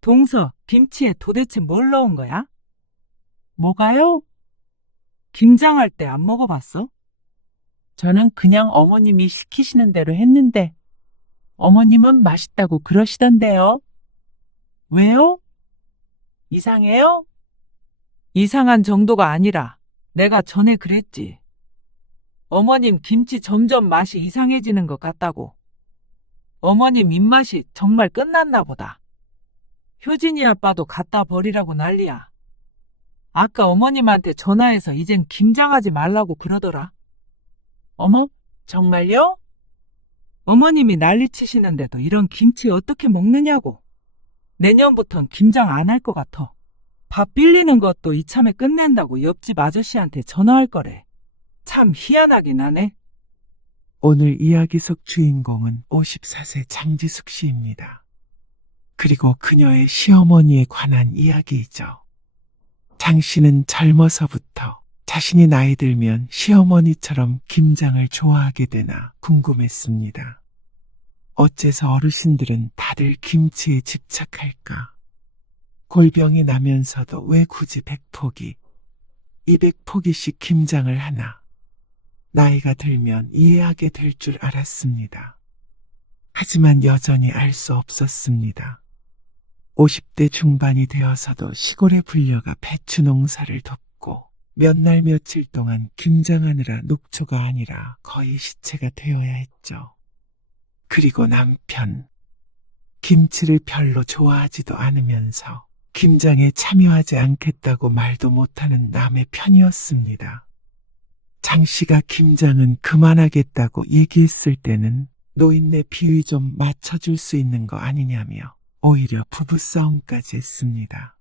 동서, 김치에 도대체 뭘 넣은 거야? 뭐가요? 김장할 때 안 먹어봤어? 저는 그냥 어머님이 시키시는 대로 했는데, 어머님은 맛있다고 그러시던데요. 왜요? 이상해요? 이상한 정도가 아니라 내가 전에 그랬지. 어머님 김치 점점 맛이 이상해지는 것 같다고. 어머님 입맛이 정말 끝났나 보다. 효진이 아빠도 갖다 버리라고 난리야. 아까 어머님한테 전화해서 이젠 김장하지 말라고 그러더라. 어머, 정말요? 어머님이 난리치시는데도 이런 김치 어떻게 먹느냐고. 내년부턴 김장 안 할 것 같아. 밥 빌리는 것도 이참에 끝낸다고 옆집 아저씨한테 전화할 거래. 참 희한하긴 하네. 오늘 이야기 속 주인공은 54세 장지숙 씨입니다. 그리고 그녀의 시어머니에 관한 이야기이죠. 장 씨는 젊어서부터 자신이 나이 들면 시어머니처럼 김장을 좋아하게 되나 궁금했습니다. 어째서 어르신들은 다들 김치에 집착할까? 골병이 나면서도 왜 굳이 100포기, 200포기씩 김장을 하나? 나이가 들면 이해하게 될 줄 알았습니다. 하지만 여전히 알 수 없었습니다. 50대 중반이 되어서도 시골에 불려가 배추 농사를 돕고 몇 날 며칠 동안 김장하느라 녹초가 아니라 거의 시체가 되어야 했죠. 그리고 남편, 김치를 별로 좋아하지도 않으면서 김장에 참여하지 않겠다고 말도 못하는 남의 편이었습니다. 장 씨가 김장은 그만하겠다고 얘기했을 때는 노인네 비위 좀 맞춰줄 수 있는 거 아니냐며 오히려 부부싸움까지 했습니다.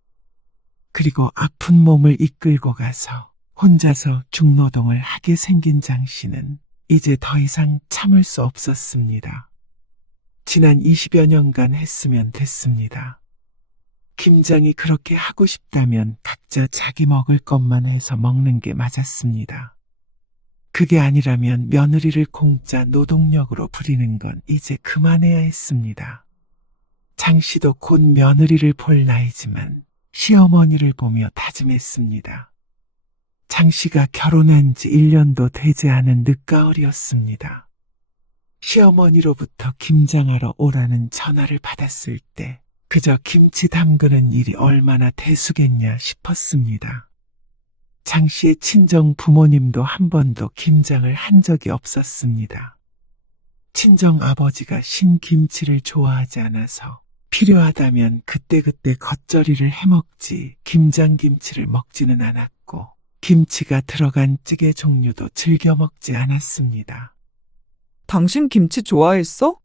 그리고 아픈 몸을 이끌고 가서 혼자서 중노동을 하게 생긴 장 씨는 이제 더 이상 참을 수 없었습니다. 지난 20여 년간 했으면 됐습니다. 김장이 그렇게 하고 싶다면 각자 자기 먹을 것만 해서 먹는 게 맞았습니다. 그게 아니라면 며느리를 공짜 노동력으로 부리는 건 이제 그만해야 했습니다. 장 씨도 곧 며느리를 볼 나이지만 시어머니를 보며 다짐했습니다. 장 씨가 결혼한 지 1년도 되지 않은 늦가을이었습니다. 시어머니로부터 김장하러 오라는 전화를 받았을 때 그저 김치 담그는 일이 얼마나 대수겠냐 싶었습니다. 장 씨의 친정 부모님도 한 번도 김장을 한 적이 없었습니다. 친정 아버지가 신김치를 좋아하지 않아서 필요하다면 그때그때 겉절이를 해먹지 김장김치를 먹지는 않았고 김치가 들어간 찌개 종류도 즐겨 먹지 않았습니다. 당신 김치 좋아했어?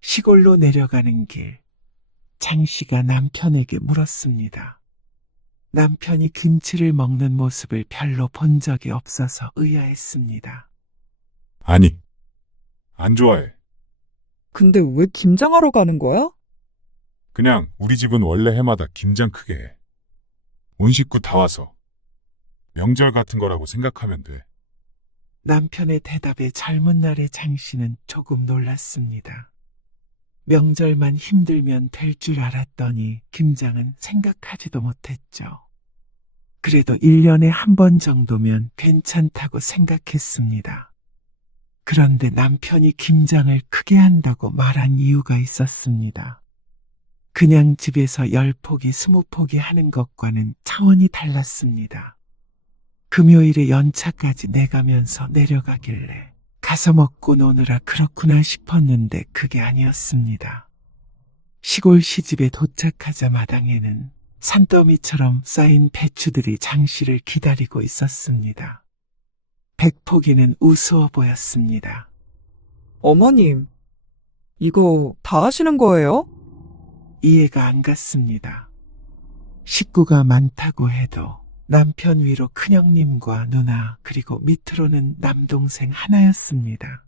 시골로 내려가는 길, 장 씨가 남편에게 물었습니다. 남편이 김치를 먹는 모습을 별로 본 적이 없어서 의아했습니다. 아니, 안 좋아해. 근데 왜 김장하러 가는 거야? 그냥 우리 집은 원래 해마다 김장 크게 해. 온 식구 다 와서. 명절 같은 거라고 생각하면 돼. 남편의 대답에 젊은 날의 장 씨는 조금 놀랐습니다. 명절만 힘들면 될 줄 알았더니 김장은 생각하지도 못했죠. 그래도 1년에 한 번 정도면 괜찮다고 생각했습니다. 그런데 남편이 김장을 크게 한다고 말한 이유가 있었습니다. 그냥 집에서 10포기, 20포기 하는 것과는 차원이 달랐습니다. 금요일에 연차까지 내가면서 내려가길래 가서 먹고 노느라 그렇구나 싶었는데 그게 아니었습니다. 시골 시집에 도착하자 마당에는 산더미처럼 쌓인 배추들이 장 씨를 기다리고 있었습니다. 100포기는 우스워 보였습니다. 어머님, 이거 다 하시는 거예요? 이해가 안 갔습니다. 식구가 많다고 해도 남편 위로 큰형님과 누나 그리고 밑으로는 남동생 하나였습니다.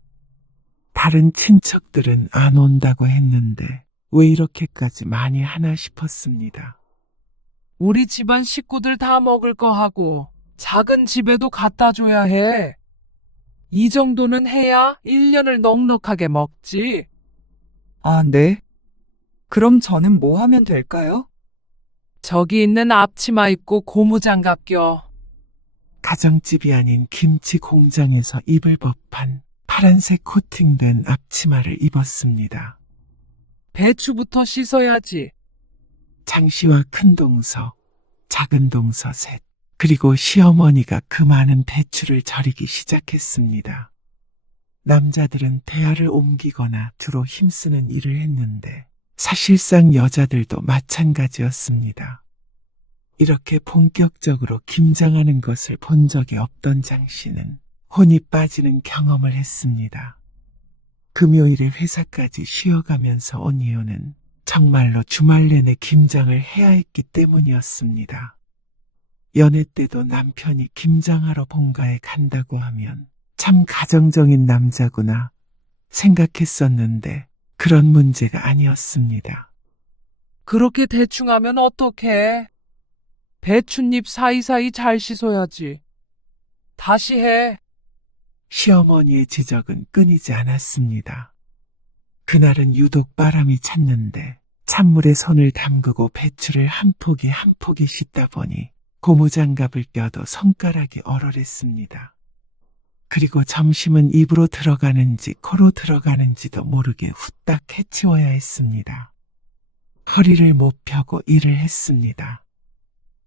다른 친척들은 안 온다고 했는데 왜 이렇게까지 많이 하나 싶었습니다. 우리 집안 식구들 다 먹을 거 하고 작은 집에도 갖다 줘야 해. 이 정도는 해야 1년을 넉넉하게 먹지. 아, 네. 그럼 저는 뭐 하면 될까요? 저기 있는 앞치마 입고 고무장갑 껴. 가정집이 아닌 김치 공장에서 입을 법한 파란색 코팅된 앞치마를 입었습니다. 배추부터 씻어야지. 장씨와 큰 동서, 작은 동서 셋, 그리고 시어머니가 그 많은 배추를 절이기 시작했습니다. 남자들은 대야를 옮기거나 주로 힘쓰는 일을 했는데 사실상 여자들도 마찬가지였습니다. 이렇게 본격적으로 김장하는 것을 본 적이 없던 장씨는 혼이 빠지는 경험을 했습니다. 금요일에 회사까지 쉬어가면서 온 이유는 정말로 주말 내내 김장을 해야 했기 때문이었습니다. 연애 때도 남편이 김장하러 본가에 간다고 하면 참 가정적인 남자구나 생각했었는데 그런 문제가 아니었습니다. 그렇게 대충 하면 어떡해? 배춧잎 사이사이 잘 씻어야지. 다시 해. 시어머니의 지적은 끊이지 않았습니다. 그날은 유독 바람이 찼는데 찬물에 손을 담그고 배추를 한 포기 한 포기 씻다 보니 고무장갑을 껴도 손가락이 얼얼했습니다. 그리고 점심은 입으로 들어가는지 코로 들어가는지도 모르게 후딱 해치워야 했습니다. 허리를 못 펴고 일을 했습니다.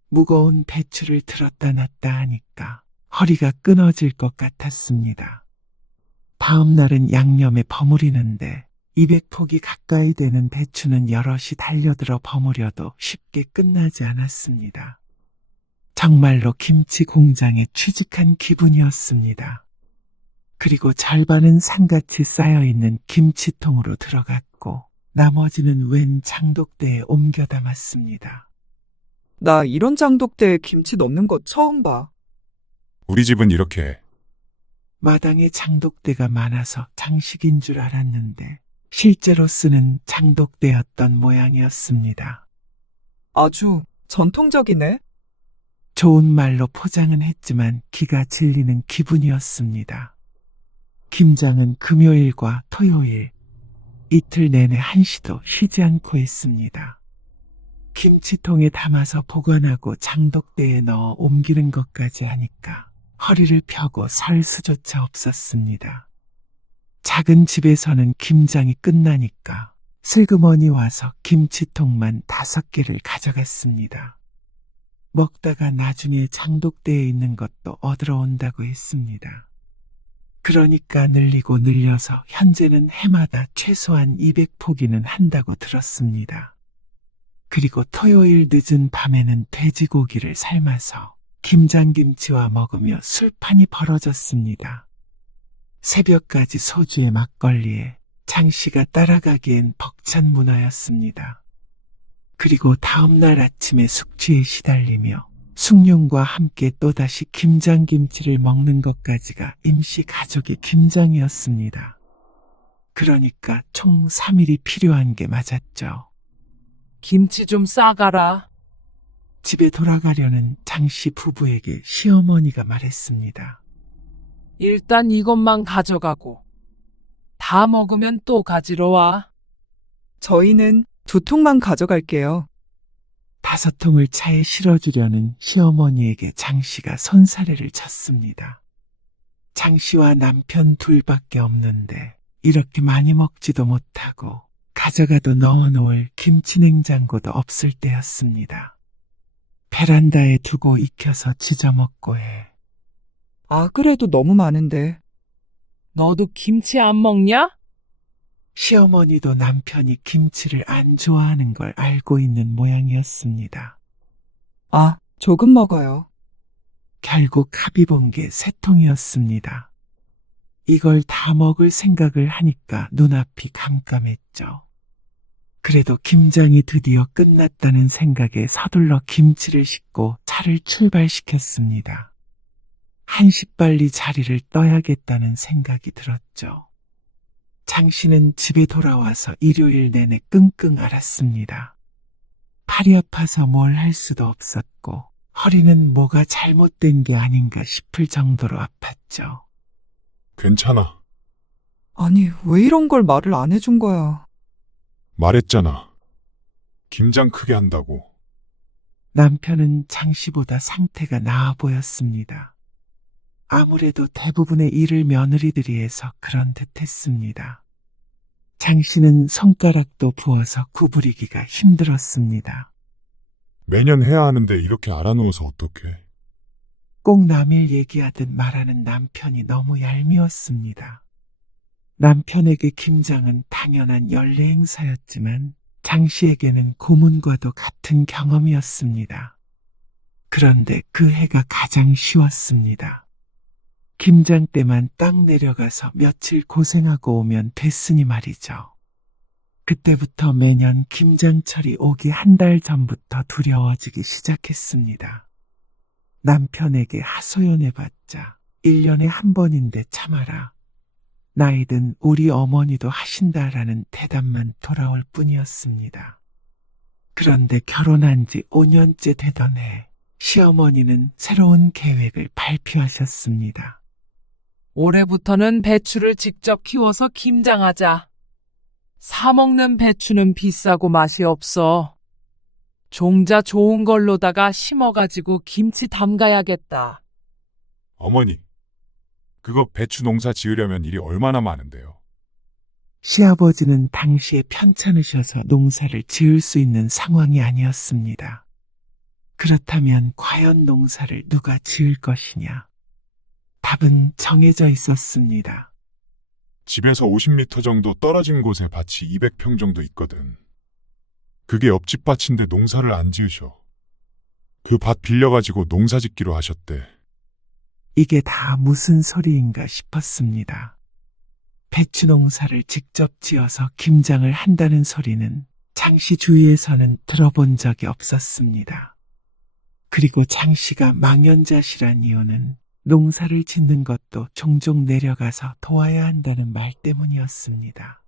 무거운 배추를 들었다 놨다 하니까 허리가 끊어질 것 같았습니다. 다음 날은 양념에 버무리는데 200포기 가까이 되는 배추는 여럿이 달려들어 버무려도 쉽게 끝나지 않았습니다. 정말로 김치 공장에 취직한 기분이었습니다. 그리고 절반은 상같이 쌓여있는 김치통으로 들어갔고 나머지는 웬 장독대에 옮겨 담았습니다. 나 이런 장독대에 김치 넣는 거 처음 봐. 우리 집은 이렇게 해. 마당에 장독대가 많아서 장식인 줄 알았는데 실제로 쓰는 장독대였던 모양이었습니다. 아주 전통적이네. 좋은 말로 포장은 했지만 기가 질리는 기분이었습니다. 김장은 금요일과 토요일, 이틀 내내 한시도 쉬지 않고 했습니다. 김치통에 담아서 보관하고 장독대에 넣어 옮기는 것까지 하니까 허리를 펴고 설 수조차 없었습니다. 작은 집에서는 김장이 끝나니까 슬그머니 와서 김치통만 5개를 가져갔습니다. 먹다가 나중에 장독대에 있는 것도 얻으러 온다고 했습니다. 그러니까 늘리고 늘려서 현재는 해마다 최소한 200포기는 한다고 들었습니다. 그리고 토요일 늦은 밤에는 돼지고기를 삶아서 김장김치와 먹으며 술판이 벌어졌습니다. 새벽까지 소주에 막걸리에 장씨가 따라가기엔 벅찬 문화였습니다. 그리고 다음날 아침에 숙취에 시달리며 숭늉과 함께 또다시 김장김치를 먹는 것까지가 임시 가족의 김장이었습니다. 그러니까 총 3일이 필요한 게 맞았죠. 김치 좀 싸가라. 집에 돌아가려는 장씨 부부에게 시어머니가 말했습니다. 일단 이것만 가져가고. 다 먹으면 또 가지러 와. 저희는 2통만 가져갈게요. 5통을 차에 실어주려는 시어머니에게 장씨가 손사래를 쳤습니다. 장씨와 남편 둘밖에 없는데 이렇게 많이 먹지도 못하고 가져가도 넣어놓을 김치냉장고도 없을 때였습니다. 베란다에 두고 익혀서 지져먹고 해. 아, 그래도 너무 많은데. 너도 김치 안 먹냐? 시어머니도 남편이 김치를 안 좋아하는 걸 알고 있는 모양이었습니다. 아, 조금 먹어요. 결국 합의 본 게 3통이었습니다. 이걸 다 먹을 생각을 하니까 눈앞이 깜깜했죠. 그래도 김장이 드디어 끝났다는 생각에 서둘러 김치를 싣고 차를 출발시켰습니다. 한시빨리 자리를 떠야겠다는 생각이 들었죠. 장씨는 집에 돌아와서 일요일 내내 끙끙 앓았습니다. 팔이 아파서 뭘 할 수도 없었고 허리는 뭐가 잘못된 게 아닌가 싶을 정도로 아팠죠. 괜찮아. 아니, 왜 이런 걸 말을 안 해준 거야? 말했잖아. 김장 크게 한다고. 남편은 장씨보다 상태가 나아 보였습니다. 아무래도 대부분의 일을 며느리들이 해서 그런 듯 했습니다. 장씨는 손가락도 부어서 구부리기가 힘들었습니다. 매년 해야 하는데 이렇게 알아놓아서 어떡해. 꼭 남일 얘기하듯 말하는 남편이 너무 얄미웠습니다. 남편에게 김장은 당연한 연례 행사였지만 장씨에게는 고문과도 같은 경험이었습니다. 그런데 그 해가 가장 쉬웠습니다. 김장 때만 딱 내려가서 며칠 고생하고 오면 됐으니 말이죠. 그때부터 매년 김장철이 오기 한 달 전부터 두려워지기 시작했습니다. 남편에게 하소연해봤자 1년에 한 번인데 참아라. 나이든 우리 어머니도 하신다라는 대답만 돌아올 뿐이었습니다. 그런데 결혼한 지 5년째 되던 해, 시어머니는 새로운 계획을 발표하셨습니다. 올해부터는 배추를 직접 키워서 김장하자. 사 먹는 배추는 비싸고 맛이 없어. 종자 좋은 걸로다가 심어가지고 김치 담가야겠다. 어머니, 그거 배추 농사 지으려면 일이 얼마나 많은데요. 시아버지는 당시에 편찮으셔서 농사를 지을 수 있는 상황이 아니었습니다. 그렇다면 과연 농사를 누가 지을 것이냐? 답은 정해져 있었습니다. 집에서 50m 정도 떨어진 곳에 밭이 200평 정도 있거든. 그게 옆집 밭인데 농사를 안 지으셔. 그 밭 빌려가지고 농사 짓기로 하셨대. 이게 다 무슨 소리인가 싶었습니다. 배추 농사를 직접 지어서 김장을 한다는 소리는 장씨 주위에서는 들어본 적이 없었습니다. 그리고 장씨가 망연자실한 이유는 농사를 짓는 것도 종종 내려가서 도와야 한다는 말 때문이었습니다.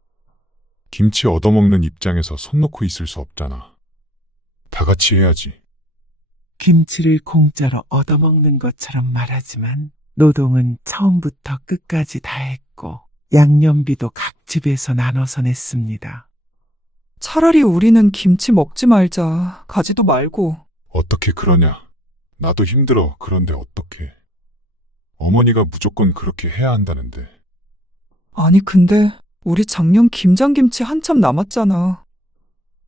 김치 얻어먹는 입장에서 손 놓고 있을 수 없잖아. 다 같이 해야지. 김치를 공짜로 얻어먹는 것처럼 말하지만 노동은 처음부터 끝까지 다 했고 양념비도 각 집에서 나눠서 냈습니다. 차라리 우리는 김치 먹지 말자. 가지도 말고. 어떻게 그러냐. 나도 힘들어. 그런데 어떡해. 어머니가 무조건 그렇게 해야 한다는데. 아니 근데 우리 작년 김장김치 한참 남았잖아.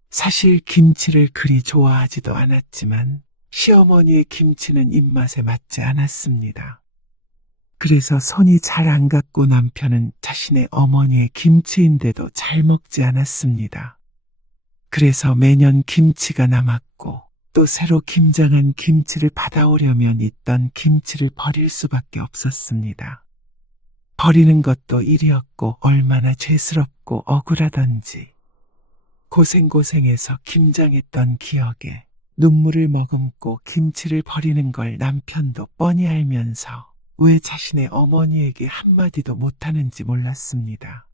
사실 김치를 그리 좋아하지도 않았지만 시어머니의 김치는 입맛에 맞지 않았습니다. 그래서 손이 잘 안 갔고 남편은 자신의 어머니의 김치인데도 잘 먹지 않았습니다. 그래서 매년 김치가 남았고 또 새로 김장한 김치를 받아오려면 있던 김치를 버릴 수밖에 없었습니다. 버리는 것도 일이었고 얼마나 죄스럽고 억울하던지 고생고생해서 김장했던 기억에 눈물을 머금고 김치를 버리는 걸 남편도 뻔히 알면서 왜 자신의 어머니에게 한마디도 못하는지 몰랐습니다.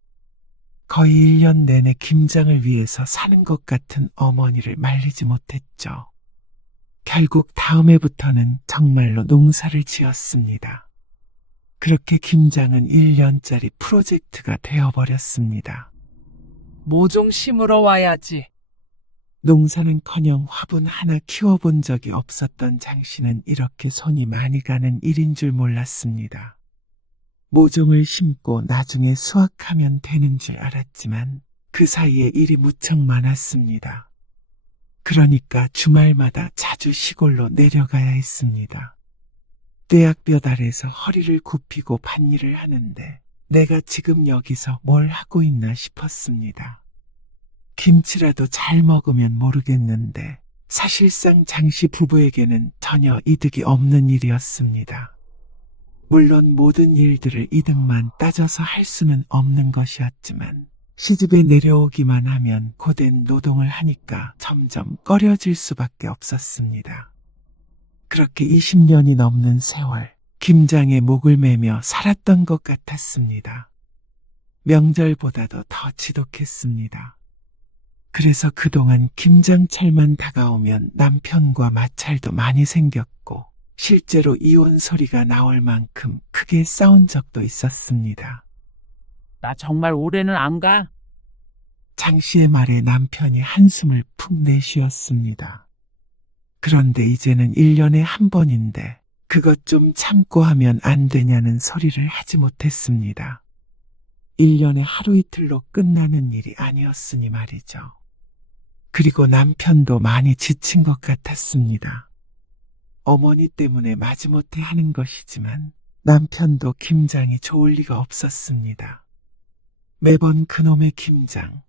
거의 1년 내내 김장을 위해서 사는 것 같은 어머니를 말리지 못했죠. 결국 다음 해부터는 정말로 농사를 지었습니다. 그렇게 김장은 1년짜리 프로젝트가 되어버렸습니다. 모종 심으러 와야지. 농사는커녕 화분 하나 키워본 적이 없었던 장씨는 이렇게 손이 많이 가는 일인 줄 몰랐습니다. 모종을 심고 나중에 수확하면 되는 줄 알았지만 그 사이에 일이 무척 많았습니다. 그러니까 주말마다 자주 시골로 내려가야 했습니다. 떼약볕 아래서 허리를 굽히고 밭일을 하는데 내가 지금 여기서 뭘 하고 있나 싶었습니다. 김치라도 잘 먹으면 모르겠는데 사실상 장씨 부부에게는 전혀 이득이 없는 일이었습니다. 물론 모든 일들을 이득만 따져서 할 수는 없는 것이었지만 시집에 내려오기만 하면 고된 노동을 하니까 점점 꺼려질 수밖에 없었습니다. 그렇게 20년이 넘는 세월 김장에 목을 매며 살았던 것 같았습니다. 명절보다도 더 지독했습니다. 그래서 그동안 김장철만 다가오면 남편과 마찰도 많이 생겼고 실제로 이혼 소리가 나올 만큼 크게 싸운 적도 있었습니다. 나 정말 올해는 안 가. 장 씨의 말에 남편이 한숨을 푹 내쉬었습니다. 그런데 이제는 1년에 한 번인데 그것 좀 참고 하면 안 되냐는 소리를 하지 못했습니다. 1년에 하루 이틀로 끝나는 일이 아니었으니 말이죠. 그리고 남편도 많이 지친 것 같았습니다. 어머니 때문에 마지못해 하는 것이지만 남편도 김장이 좋을 리가 없었습니다. 매번 그놈의 김장,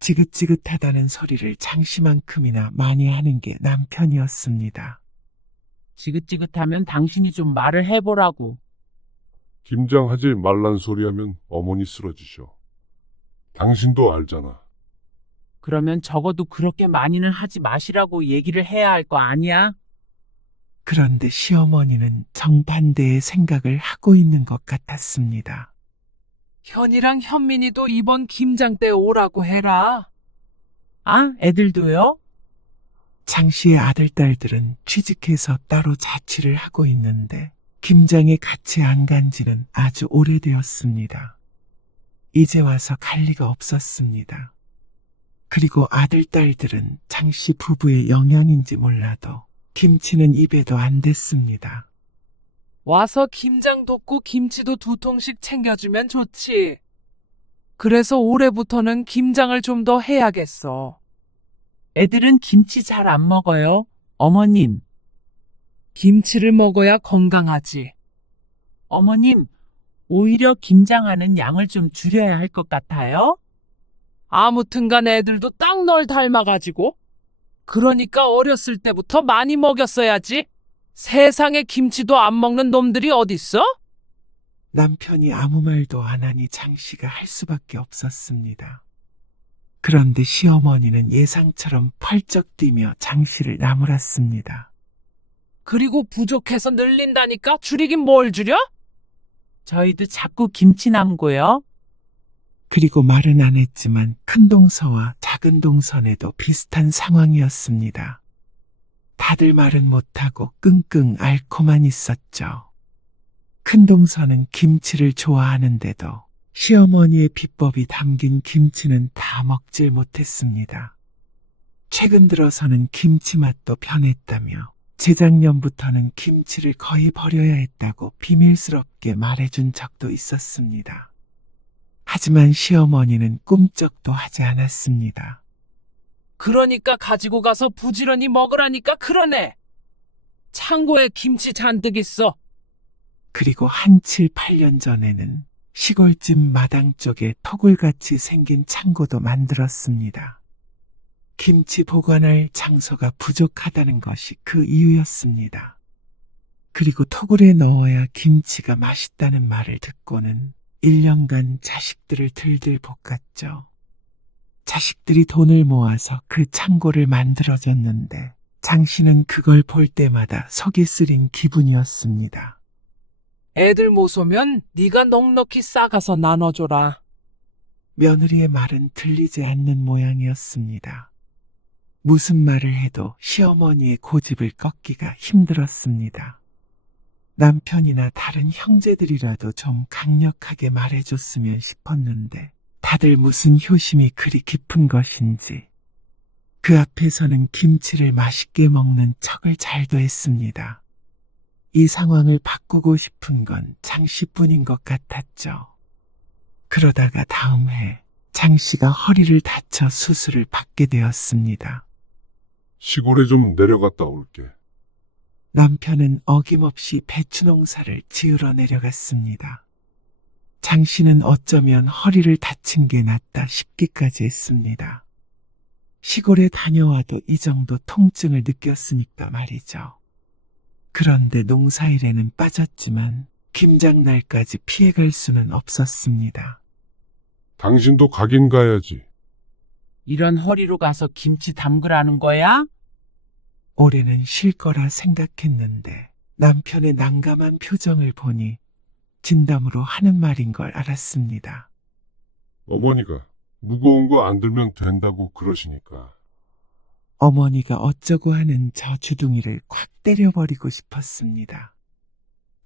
지긋지긋하다는 소리를 장씨만큼이나 많이 하는 게 남편이었습니다. 지긋지긋하면 당신이 좀 말을 해보라고. 김장하지 말란 소리 하면 어머니 쓰러지셔. 당신도 알잖아. 그러면 적어도 그렇게 많이는 하지 마시라고 얘기를 해야 할 거 아니야? 그런데 시어머니는 정반대의 생각을 하고 있는 것 같았습니다. 현이랑 현민이도 이번 김장 때 오라고 해라. 아, 애들도요? 장 씨의 아들, 딸들은 취직해서 따로 자취를 하고 있는데 김장에 같이 안 간 지는 아주 오래되었습니다. 이제 와서 갈 리가 없었습니다. 그리고 아들, 딸들은 장 씨 부부의 영향인지 몰라도 김치는 입에도 안 댔습니다. 와서 김장 돕고 김치도 2통씩 챙겨주면 좋지. 그래서 올해부터는 김장을 좀 더 해야겠어. 애들은 김치 잘 안 먹어요. 어머님, 김치를 먹어야 건강하지. 어머님, 오히려 김장하는 양을 좀 줄여야 할 것 같아요. 아무튼간 애들도 딱 널 닮아가지고. 그러니까 어렸을 때부터 많이 먹였어야지. 세상에 김치도 안 먹는 놈들이 어딨어? 남편이 아무 말도 안 하니 장 씨가 할 수밖에 없었습니다. 그런데 시어머니는 예상처럼 펄쩍 뛰며 장 씨를 나무랐습니다. 그리고 부족해서 늘린다니까 줄이긴 뭘 줄여? 저희도 자꾸 김치 남고요. 그리고 말은 안 했지만 큰 동서와 작은 동선에도 비슷한 상황이었습니다. 다들 말은 못하고 끙끙 앓고만 있었죠. 큰 동서는 김치를 좋아하는데도 시어머니의 비법이 담긴 김치는 다 먹질 못했습니다. 최근 들어서는 김치 맛도 변했다며 재작년부터는 김치를 거의 버려야 했다고 비밀스럽게 말해준 적도 있었습니다. 하지만 시어머니는 꿈쩍도 하지 않았습니다. 그러니까 가지고 가서 부지런히 먹으라니까 그러네. 창고에 김치 잔뜩 있어. 그리고 한 7, 8년 전에는 시골집 마당 쪽에 토굴같이 생긴 창고도 만들었습니다. 김치 보관할 장소가 부족하다는 것이 그 이유였습니다. 그리고 토굴에 넣어야 김치가 맛있다는 말을 듣고는 1년간 자식들을 들들 볶았죠. 자식들이 돈을 모아서 그 창고를 만들어줬는데 장 씨는 그걸 볼 때마다 속이 쓰린 기분이었습니다. 애들 못 오면 네가 넉넉히 싸가서 나눠줘라. 며느리의 말은 들리지 않는 모양이었습니다. 무슨 말을 해도 시어머니의 고집을 꺾기가 힘들었습니다. 남편이나 다른 형제들이라도 좀 강력하게 말해줬으면 싶었는데 다들 무슨 효심이 그리 깊은 것인지 그 앞에서는 김치를 맛있게 먹는 척을 잘도 했습니다. 이 상황을 바꾸고 싶은 건 장 씨뿐인 것 같았죠. 그러다가 다음 해 장 씨가 허리를 다쳐 수술을 받게 되었습니다. 시골에 좀 내려갔다 올게. 남편은 어김없이 배추 농사를 지으러 내려갔습니다. 장 씨는 어쩌면 허리를 다친 게 낫다 싶기까지 했습니다. 시골에 다녀와도 이 정도 통증을 느꼈으니까 말이죠. 그런데 농사일에는 빠졌지만 김장날까지 피해갈 수는 없었습니다. 당신도 가긴 가야지. 이런 허리로 가서 김치 담그라는 거야? 올해는 쉴 거라 생각했는데 남편의 난감한 표정을 보니 진담으로 하는 말인 걸 알았습니다. 어머니가 무거운 거 안 들면 된다고 그러시니까. 어머니가 어쩌고 하는 저 주둥이를 콱 때려버리고 싶었습니다.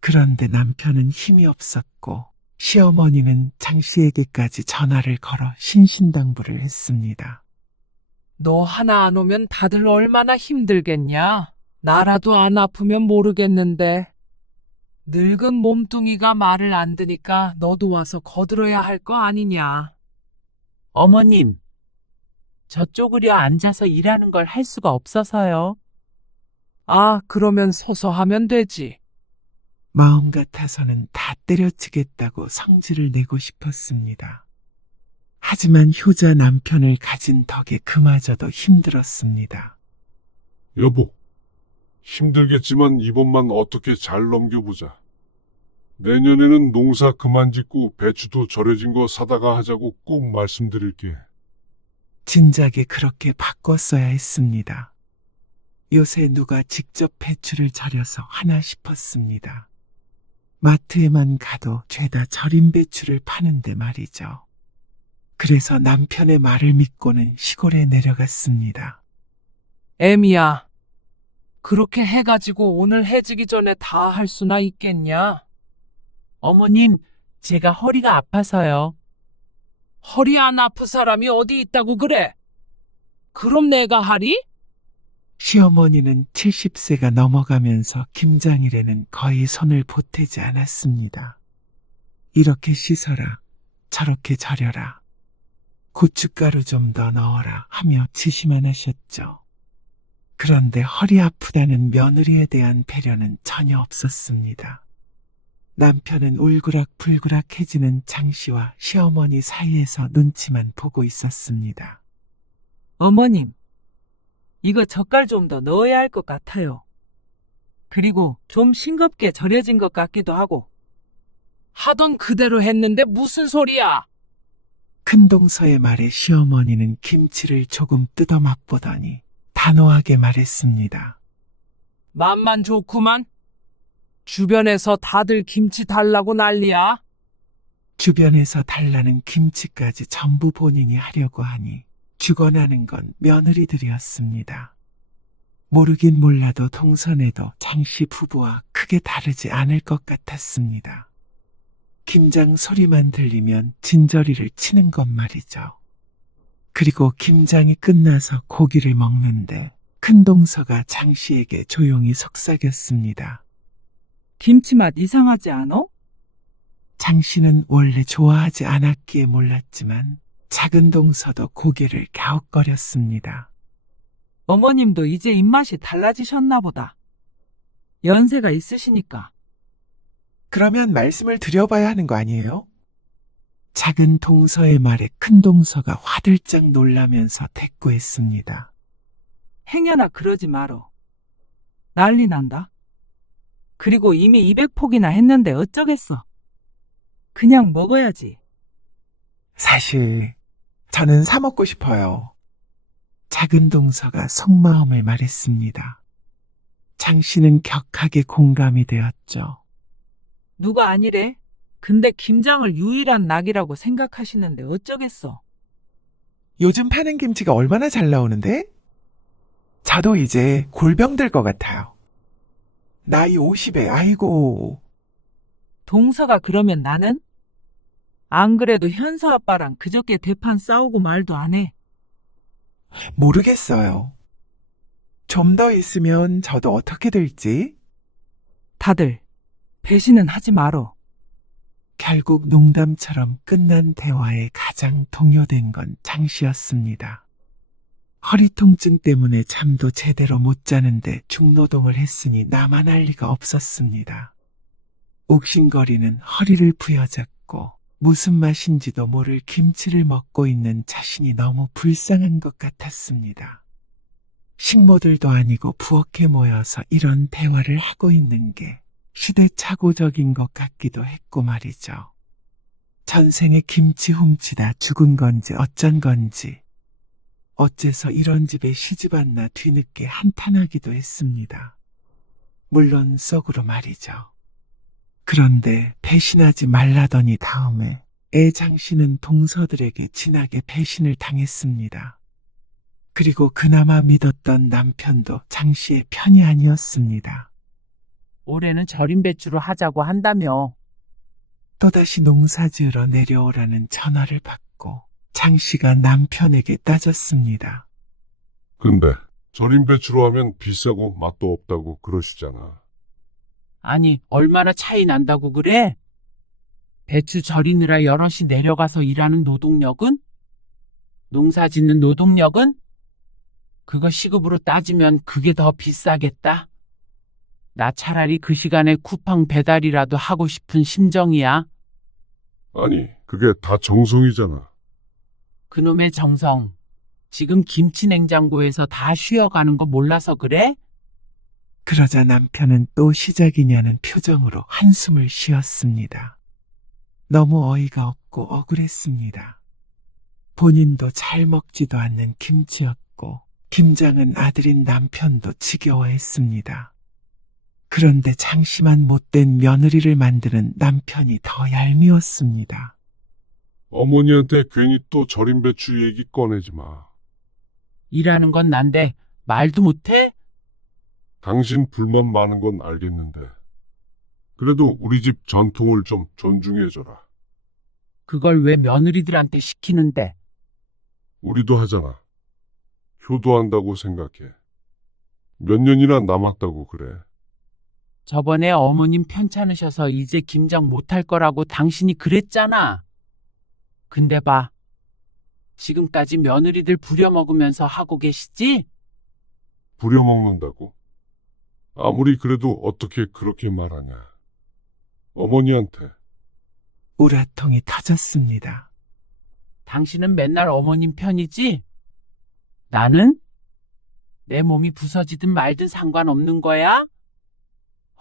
그런데 남편은 힘이 없었고 시어머니는 장 씨에게까지 전화를 걸어 신신당부를 했습니다. 너 하나 안 오면 다들 얼마나 힘들겠냐? 나라도 안 아프면 모르겠는데. 늙은 몸뚱이가 말을 안 듣니까 너도 와서 거들어야 할 거 아니냐? 어머님, 저쪽으려 앉아서 일하는 걸 할 수가 없어서요. 아, 그러면 서서 하면 되지. 마음 같아서는 다 때려치겠다고 성질을 내고 싶었습니다. 하지만 효자 남편을 가진 덕에 그마저도 힘들었습니다. 여보, 힘들겠지만 이번만 어떻게 잘 넘겨보자. 내년에는 농사 그만 짓고 배추도 절여진 거 사다가 하자고 꼭 말씀드릴게. 진작에 그렇게 바꿨어야 했습니다. 요새 누가 직접 배추를 절여서 하나 싶었습니다. 마트에만 가도 죄다 절인 배추를 파는데 말이죠. 그래서 남편의 말을 믿고는 시골에 내려갔습니다. 애미야, 그렇게 해가지고 오늘 해지기 전에 다 할 수나 있겠냐? 어머님, 제가 허리가 아파서요. 허리 안 아픈 사람이 어디 있다고 그래? 그럼 내가 하리? 시어머니는 70세가 넘어가면서 김장일에는 거의 손을 보태지 않았습니다. 이렇게 씻어라, 저렇게 절여라, 고춧가루 좀 더 넣어라 하며 지시만 하셨죠. 그런데 허리 아프다는 며느리에 대한 배려는 전혀 없었습니다. 남편은 울그락불그락해지는 장씨와 시어머니 사이에서 눈치만 보고 있었습니다. 어머님, 이거 젓갈 좀 더 넣어야 할 것 같아요. 그리고 좀 싱겁게 절여진 것 같기도 하고. 하던 그대로 했는데 무슨 소리야? 큰동서의 말에 시어머니는 김치를 조금 뜯어 맛보더니 단호하게 말했습니다. 맘만 좋구만. 주변에서 다들 김치 달라고 난리야. 주변에서 달라는 김치까지 전부 본인이 하려고 하니 죽어나는 건 며느리들이었습니다. 모르긴 몰라도 동선에도 장씨 부부와 크게 다르지 않을 것 같았습니다. 김장 소리만 들리면 진저리를 치는 것 말이죠. 그리고 김장이 끝나서 고기를 먹는데 큰동서가 장씨에게 조용히 속삭였습니다. 김치 맛 이상하지 않아? 장씨는 원래 좋아하지 않았기에 몰랐지만 작은 동서도 고개를 갸웃거렸습니다. 어머님도 이제 입맛이 달라지셨나 보다. 연세가 있으시니까. 그러면 말씀을 드려봐야 하는 거 아니에요? 작은 동서의 말에 큰 동서가 화들짝 놀라면서 대꾸했습니다. 행여나 그러지 말어. 난리 난다. 그리고 이미 200폭이나 했는데 어쩌겠어. 그냥 먹어야지. 사실 저는 사 먹고 싶어요. 작은 동서가 속마음을 말했습니다. 장씨는 격하게 공감이 되었죠. 누가 아니래? 근데 김장을 유일한 낙이라고 생각하시는데 어쩌겠어. 요즘 파는 김치가 얼마나 잘 나오는데? 저도 이제 골병 들 것 같아요. 나이 50에 아이고. 동서가 그러면 나는? 안 그래도 현서 아빠랑 그저께 대판 싸우고 말도 안 해. 모르겠어요. 좀 더 있으면 저도 어떻게 될지. 다들 배신은 하지 말어. 결국 농담처럼 끝난 대화에 가장 동요된 건 장씨였습니다. 허리 통증 때문에 잠도 제대로 못 자는데 중노동을 했으니 나만 할 리가 없었습니다. 옥신거리는 허리를 부여잡고 무슨 맛인지도 모를 김치를 먹고 있는 자신이 너무 불쌍한 것 같았습니다. 식모들도 아니고 부엌에 모여서 이런 대화를 하고 있는 게 시대착오적인 것 같기도 했고 말이죠. 전생에 김치 훔치다 죽은 건지 어쩐 건지 어째서 이런 집에 시집 왔나 뒤늦게 한탄하기도 했습니다. 물론 속으로 말이죠. 그런데 배신하지 말라더니 다음에 애장씨는 동서들에게 진하게 배신을 당했습니다. 그리고 그나마 믿었던 남편도 장씨의 편이 아니었습니다. 올해는 절임 배추로 하자고 한다며. 또다시 농사 지으러 내려오라는 전화를 받고 장 씨가 남편에게 따졌습니다. 근데 절임 배추로 하면 비싸고 맛도 없다고 그러시잖아. 아니, 얼마나 차이 난다고 그래? 배추 절이느라 여럿이 내려가서 일하는 노동력은? 농사 짓는 노동력은? 그거 시급으로 따지면 그게 더 비싸겠다. 나 차라리 그 시간에 쿠팡 배달이라도 하고 싶은 심정이야. 아니, 그게 다 정성이잖아. 그놈의 정성. 지금 김치 냉장고에서 다 쉬어가는 거 몰라서 그래? 그러자 남편은 또 시작이냐는 표정으로 한숨을 쉬었습니다. 너무 어이가 없고 억울했습니다. 본인도 잘 먹지도 않는 김치였고 김장은 아들인 남편도 지겨워했습니다. 그런데 장심한 못된 며느리를 만드는 남편이 더 얄미웠습니다. 어머니한테 괜히 또 절임 배추 얘기 꺼내지 마. 일하는 건 난데 말도 못해? 당신 불만 많은 건 알겠는데. 그래도 우리 집 전통을 좀 존중해줘라. 그걸 왜 며느리들한테 시키는데? 우리도 하잖아. 효도한다고 생각해. 몇 년이나 남았다고 그래. 저번에 어머님 편찮으셔서 이제 김장 못할 거라고 당신이 그랬잖아. 근데 봐. 지금까지 며느리들 부려먹으면서 하고 계시지? 부려먹는다고? 아무리 그래도 어떻게 그렇게 말하냐. 어머니한테. 우라통이 터졌습니다. 당신은 맨날 어머님 편이지? 나는? 내 몸이 부서지든 말든 상관없는 거야?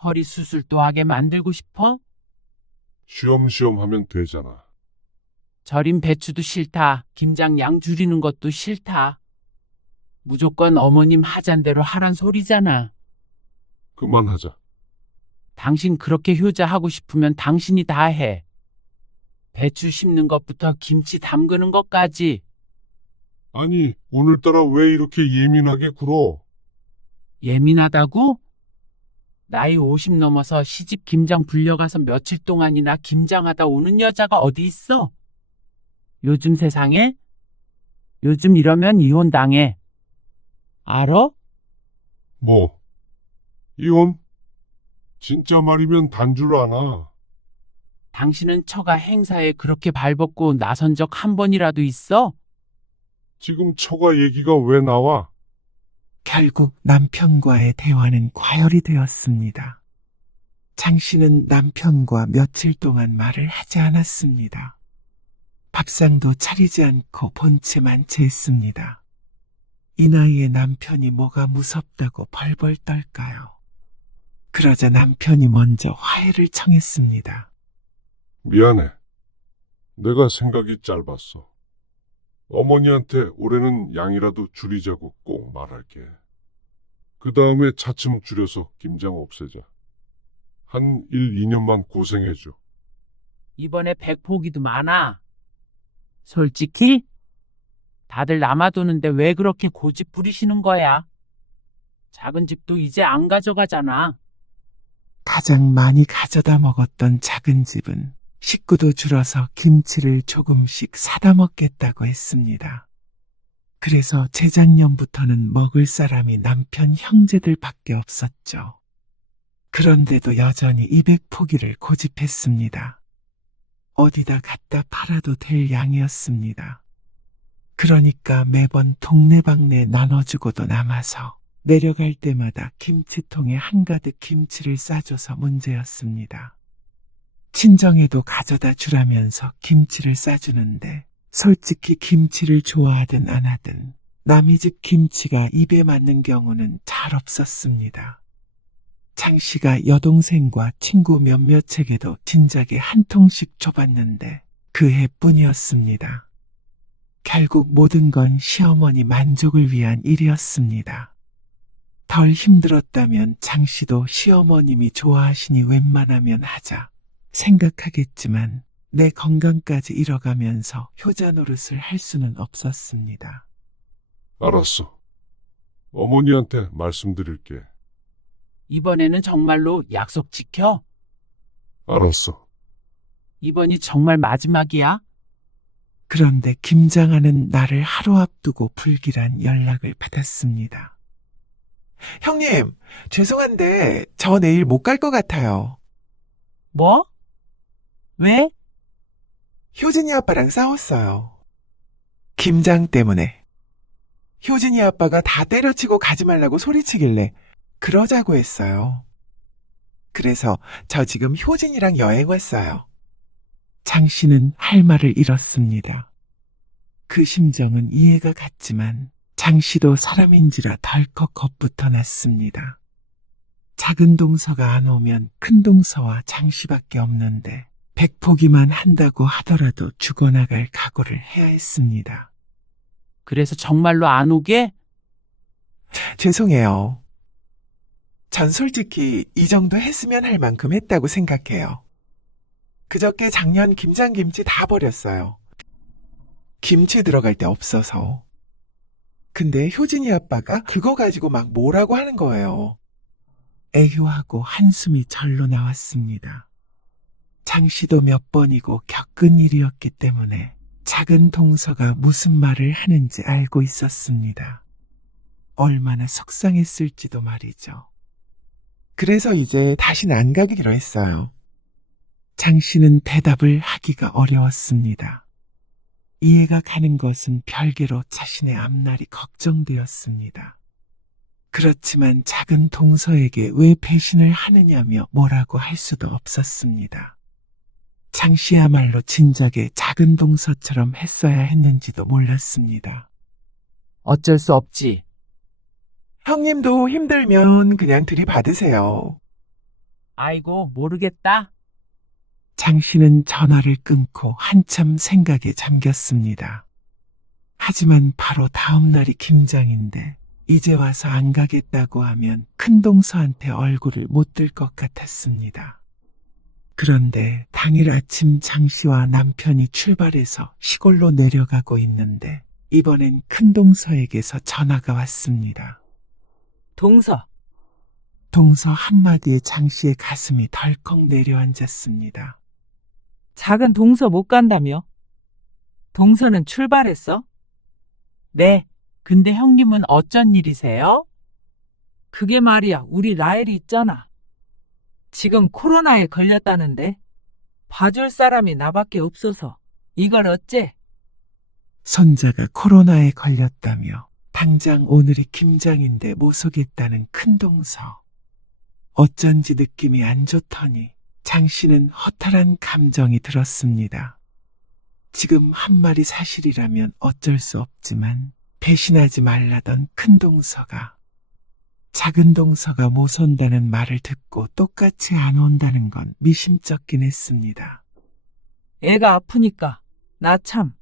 허리 수술도 하게 만들고 싶어? 쉬엄쉬엄 하면 되잖아. 절임 배추도 싫다. 김장 양 줄이는 것도 싫다. 무조건 어머님 하잔대로 하란 소리잖아. 그만하자. 당신 그렇게 효자하고 싶으면 당신이 다 해. 배추 심는 것부터 김치 담그는 것까지. 아니, 오늘따라 왜 이렇게 예민하게 굴어? 예민하다고? 나이 50 넘어서 시집 김장 불려가서 며칠 동안이나 김장하다 오는 여자가 어디 있어? 요즘 세상에? 요즘 이러면 이혼당해. 알아? 뭐? 이혼? 진짜 말이면 단 줄 아나. 당신은 처가 행사에 그렇게 발벗고 나선 적 한 번이라도 있어? 지금 처가 얘기가 왜 나와? 결국 남편과의 대화는 과열이 되었습니다. 장 씨는 남편과 며칠 동안 말을 하지 않았습니다. 밥상도 차리지 않고 본체 만체했습니다. 이 나이에 남편이 뭐가 무섭다고 벌벌 떨까요? 그러자 남편이 먼저 화해를 청했습니다. 미안해. 내가 생각이 짧았어. 어머니한테 올해는 양이라도 줄이자고 꼭 말할게. 그 다음에 차츰 줄여서 김장 없애자. 한 1, 2년만 고생해줘. 이번에 백포기도 많아. 솔직히? 다들 남아도는데 왜 그렇게 고집 부리시는 거야? 작은 집도 이제 안 가져가잖아. 가장 많이 가져다 먹었던 작은 집은 식구도 줄어서 김치를 조금씩 사다 먹겠다고 했습니다. 그래서 재작년부터는 먹을 사람이 남편 형제들밖에 없었죠. 그런데도 여전히 200포기를 고집했습니다. 어디다 갖다 팔아도 될 양이었습니다. 그러니까 매번 동네방네 나눠주고도 남아서 내려갈 때마다 김치통에 한가득 김치를 싸줘서 문제였습니다. 친정에도 가져다 주라면서 김치를 싸주는데 솔직히 김치를 좋아하든 안 하든 남의 집 김치가 입에 맞는 경우는 잘 없었습니다. 장 씨가 여동생과 친구 몇몇에게도 진작에 한 통씩 줘봤는데 그 해뿐이었습니다. 결국 모든 건 시어머니 만족을 위한 일이었습니다. 덜 힘들었다면 장 씨도 시어머님이 좋아하시니 웬만하면 하자 생각하겠지만 내 건강까지 잃어가면서 효자 노릇을 할 수는 없었습니다. 알았어. 어머니한테 말씀드릴게. 이번에는 정말로 약속 지켜? 알았어. 이번이 정말 마지막이야? 그런데 김장하는 날을 하루 앞두고 불길한 연락을 받았습니다. 형님, 죄송한데 저 내일 못 갈 것 같아요. 뭐? 왜? 효진이 아빠랑 싸웠어요. 김장 때문에. 효진이 아빠가 다 때려치고 가지 말라고 소리치길래 그러자고 했어요. 그래서 저 지금 효진이랑 여행 왔어요. 장 씨는 할 말을 잃었습니다. 그 심정은 이해가 갔지만 장 씨도 사람인지라 덜컥 겁부터 났습니다. 작은 동서가 안 오면 큰 동서와 장 씨밖에 없는데 백포기만 한다고 하더라도 죽어나갈 각오를 해야 했습니다. 그래서 정말로 안 오게? 죄송해요. 전 솔직히 이 정도 했으면 할 만큼 했다고 생각해요. 그저께 작년 김장김치 다 버렸어요. 김치 들어갈 데 없어서. 근데 효진이 아빠가 그거 가지고 막 뭐라고 하는 거예요. 애교하고 한숨이 절로 나왔습니다. 장씨도 몇 번이고 겪은 일이었기 때문에 작은 동서가 무슨 말을 하는지 알고 있었습니다. 얼마나 속상했을지도 말이죠. 그래서 이제 다시는 안 가기로 했어요. 장씨는 대답을 하기가 어려웠습니다. 이해가 가는 것은 별개로 자신의 앞날이 걱정되었습니다. 그렇지만 작은 동서에게 왜 배신을 하느냐며 뭐라고 할 수도 없었습니다. 장씨야말로 진작에 작은 동서처럼 했어야 했는지도 몰랐습니다. 어쩔 수 없지. 형님도 힘들면 그냥 들이받으세요. 아이고, 모르겠다. 장씨는 전화를 끊고 한참 생각에 잠겼습니다. 하지만 바로 다음 날이 김장인데 이제 와서 안 가겠다고 하면 큰동서한테 얼굴을 못 들 것 같았습니다. 그런데 당일 아침 장씨와 남편이 출발해서 시골로 내려가고 있는데 이번엔 큰동서에게서 전화가 왔습니다. 동서, 동서 한마디에 장씨의 가슴이 덜컥 내려앉았습니다. 작은 동서 못 간다며? 동서는 출발했어? 네. 근데 형님은 어쩐 일이세요? 그게 말이야, 우리 라엘이 있잖아. 지금 코로나에 걸렸다는데 봐줄 사람이 나밖에 없어서 이걸 어째? 손자가 코로나에 걸렸다며 당장 오늘이 김장인데 못 오겠다는 큰동서. 어쩐지 느낌이 안 좋더니 장씨는 허탈한 감정이 들었습니다. 지금 한 말이 사실이라면 어쩔 수 없지만 배신하지 말라던 큰동서가 작은 동서가 못 온다는 말을 듣고 똑같이 안 온다는 건 미심쩍긴 했습니다. 애가 아프니까 나 참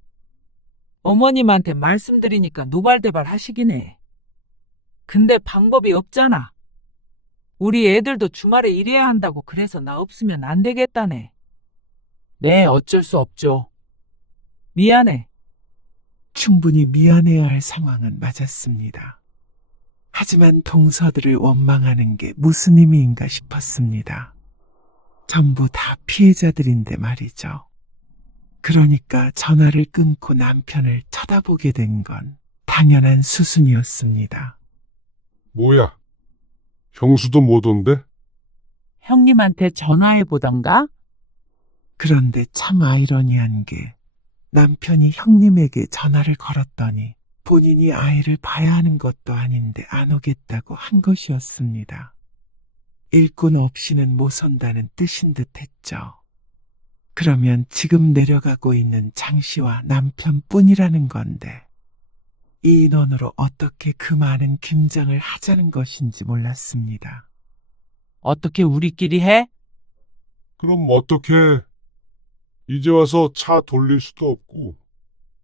어머님한테 말씀드리니까 노발대발 하시긴 해. 근데 방법이 없잖아. 우리 애들도 주말에 일해야 한다고 그래서 나 없으면 안 되겠다네. 네, 어쩔 수 없죠. 미안해. 충분히 미안해야 할 상황은 맞았습니다. 하지만 동서들을 원망하는 게 무슨 의미인가 싶었습니다. 전부 다 피해자들인데 말이죠. 그러니까 전화를 끊고 남편을 쳐다보게 된 건 당연한 수순이었습니다. 뭐야? 형수도 못 온대? 형님한테 전화해보던가? 그런데 참 아이러니한 게 남편이 형님에게 전화를 걸었더니 본인이 아이를 봐야 하는 것도 아닌데 안 오겠다고 한 것이었습니다. 일꾼 없이는 못 온다는 뜻인 듯 했죠. 그러면 지금 내려가고 있는 장씨와 남편뿐이라는 건데 이 인원으로 어떻게 그 많은 김장을 하자는 것인지 몰랐습니다. 어떻게 우리끼리 해? 그럼 어떡해? 이제 와서 차 돌릴 수도 없고.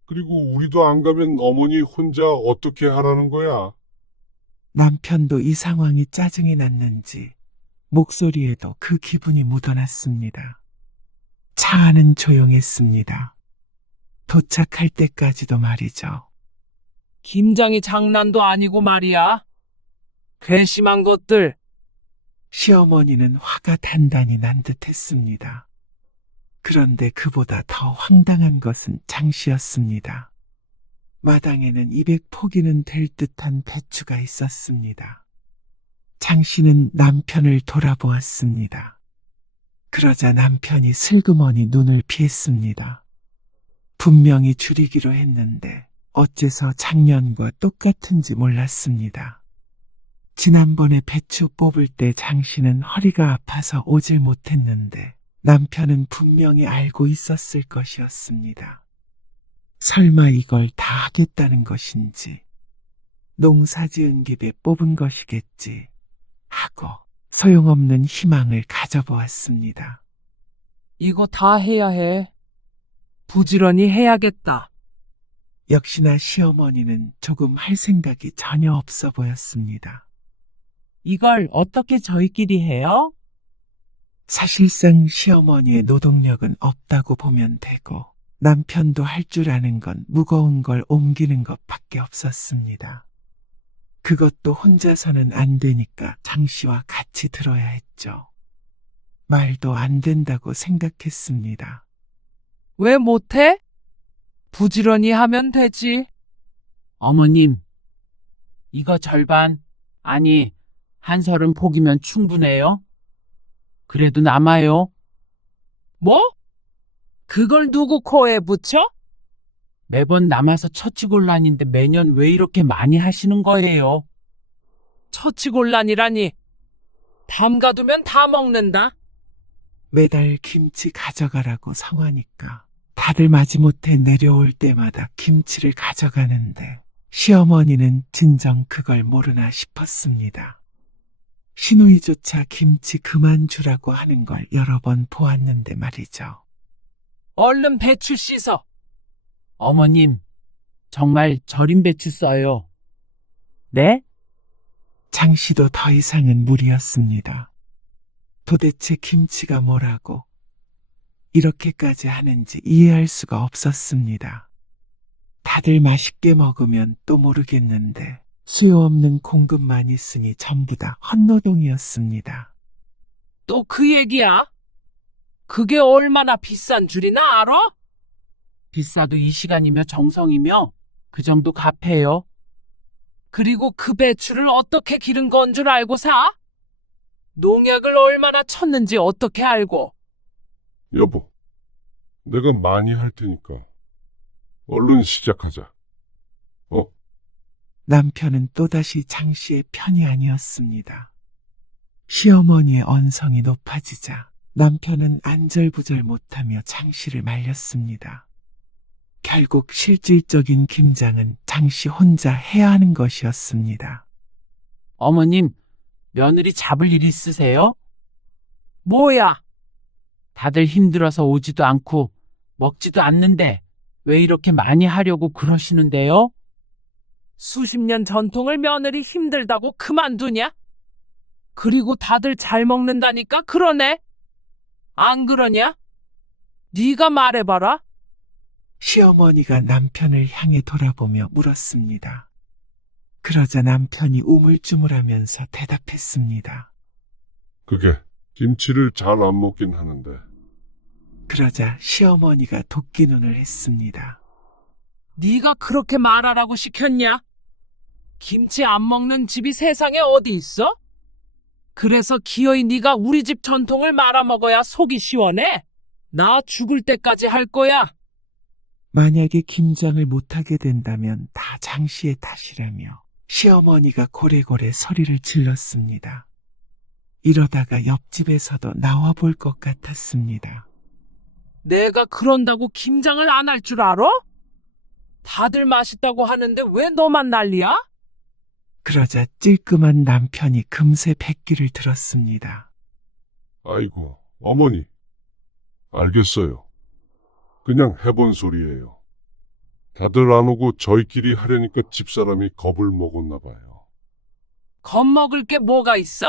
그리고 우리도 안 가면 어머니 혼자 어떻게 하라는 거야? 남편도 이 상황이 짜증이 났는지 목소리에도 그 기분이 묻어났습니다. 차 안은 조용했습니다. 도착할 때까지도 말이죠. 김장이 장난도 아니고 말이야. 괘씸한 것들. 시어머니는 화가 단단히 난 듯했습니다. 그런데 그보다 더 황당한 것은 장 씨였습니다. 마당에는 200포기는 될 듯한 배추가 있었습니다. 장 씨는 남편을 돌아보았습니다. 그러자 남편이 슬그머니 눈을 피했습니다. 분명히 줄이기로 했는데 어째서 작년과 똑같은지 몰랐습니다. 지난번에 배추 뽑을 때 장 씨는 허리가 아파서 오질 못했는데 남편은 분명히 알고 있었을 것이었습니다. 설마 이걸 다 하겠다는 것인지, 농사 지은 집에 뽑은 것이겠지 하고 소용없는 희망을 가져보았습니다. 이거 다 해야 해. 부지런히 해야겠다. 역시나 시어머니는 조금 할 생각이 전혀 없어 보였습니다. 이걸 어떻게 저희끼리 해요? 사실상 시어머니의 노동력은 없다고 보면 되고 남편도 할 줄 아는 건 무거운 걸 옮기는 것밖에 없었습니다. 그것도 혼자서는 안 되니까 장 씨와 같이 들어야 했죠. 말도 안 된다고 생각했습니다. 왜 못해? 부지런히 하면 되지. 어머님, 이거 절반, 아니, 한 30포기면 충분해요? 그래도 남아요. 뭐? 그걸 누구 코에 붙여? 매번 남아서 처치곤란인데 매년 왜 이렇게 많이 하시는 거예요? 처치곤란이라니. 담가두면 다 먹는다. 매달 김치 가져가라고 성하니까 다들 마지못해 내려올 때마다 김치를 가져가는데 시어머니는 진정 그걸 모르나 싶었습니다. 시누이조차 김치 그만 주라고 하는 걸 여러 번 보았는데 말이죠. 얼른 배추 씻어. 어머님, 정말 절인 배추 써요. 네? 장 씨도 더 이상은 무리였습니다. 도대체 김치가 뭐라고 이렇게까지 하는지 이해할 수가 없었습니다. 다들 맛있게 먹으면 또 모르겠는데 수요 없는 공급만 있으니 전부 다 헛노동이었습니다. 또 그 얘기야? 그게 얼마나 비싼 줄이나 알아? 비싸도 이 시간이며 정성이며 그 정도 갚해요. 그리고 그 배추를 어떻게 기른 건 줄 알고 사? 농약을 얼마나 쳤는지 어떻게 알고? 여보, 내가 많이 할 테니까 얼른 시작하자. 남편은 또다시 장 씨의 편이 아니었습니다. 시어머니의 언성이 높아지자 남편은 안절부절 못하며 장 씨를 말렸습니다. 결국 실질적인 김장은 장 씨 혼자 해야 하는 것이었습니다. 어머님, 며느리 잡을 일 있으세요? 뭐야? 다들 힘들어서 오지도 않고 먹지도 않는데 왜 이렇게 많이 하려고 그러시는데요? 수십 년 전통을 며느리 힘들다고 그만두냐? 그리고 다들 잘 먹는다니까 그러네? 안 그러냐? 네가 말해봐라. 시어머니가 남편을 향해 돌아보며 물었습니다. 그러자 남편이 우물쭈물하면서 대답했습니다. 그게 김치를 잘 안 먹긴 하는데 그러자 시어머니가 도끼눈을 했습니다. 네가 그렇게 말하라고 시켰냐? 김치 안 먹는 집이 세상에 어디 있어? 그래서 기어이 네가 우리 집 전통을 말아먹어야 속이 시원해? 나 죽을 때까지 할 거야. 만약에 김장을 못하게 된다면 다 장 씨의 탓이라며 시어머니가 고래고래 소리를 질렀습니다. 이러다가 옆집에서도 나와볼 것 같았습니다. 내가 그런다고 김장을 안 할 줄 알아? 다들 맛있다고 하는데 왜 너만 난리야? 그러자 찔끔한 남편이 금세 백기를 들었습니다. 아이고, 어머니. 알겠어요. 그냥 해본 소리예요. 다들 안 오고 저희끼리 하려니까 집사람이 겁을 먹었나 봐요. 겁먹을 게 뭐가 있어?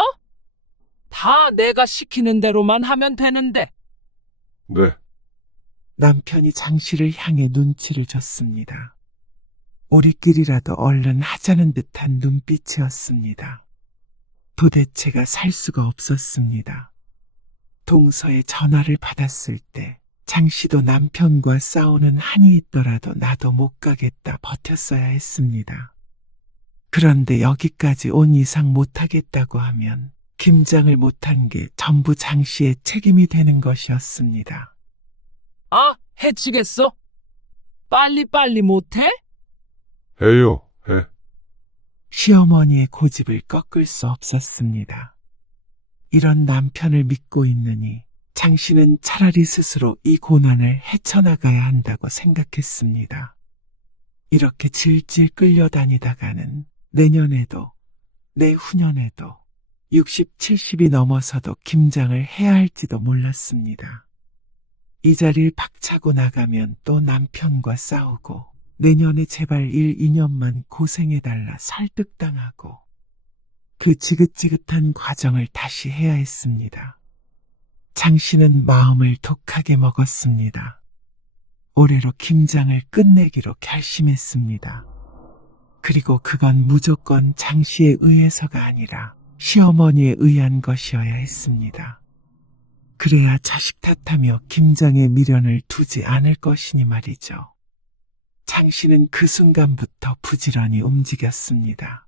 다 내가 시키는 대로만 하면 되는데. 네, 남편이 장 씨를 향해 눈치를 줬습니다. 우리끼리라도 얼른 하자는 듯한 눈빛이었습니다. 도대체가 살 수가 없었습니다. 동서에 전화를 받았을 때 장 씨도 남편과 싸우는 한이 있더라도 나도 못 가겠다 버텼어야 했습니다. 그런데 여기까지 온 이상 못하겠다고 하면 김장을 못한 게 전부 장 씨의 책임이 되는 것이었습니다. 아, 해치겠어? 빨리빨리 못해? 해요, 해. 시어머니의 고집을 꺾을 수 없었습니다. 이런 남편을 믿고 있느니 장 씨는 차라리 스스로 이 고난을 헤쳐나가야 한다고 생각했습니다. 이렇게 질질 끌려다니다가는 내년에도 내후년에도 60, 70이 넘어서도 김장을 해야 할지도 몰랐습니다. 이 자리를 박차고 나가면 또 남편과 싸우고 내년에 제발 1, 2년만 고생해달라 설득당하고 그 지긋지긋한 과정을 다시 해야 했습니다. 장 씨는 마음을 독하게 먹었습니다. 올해로 김장을 끝내기로 결심했습니다. 그리고 그건 무조건 장 씨에 의해서가 아니라 시어머니에 의한 것이어야 했습니다. 그래야 자식 탓하며 김장의 미련을 두지 않을 것이니 말이죠. 장 씨는 그 순간부터 부지런히 움직였습니다.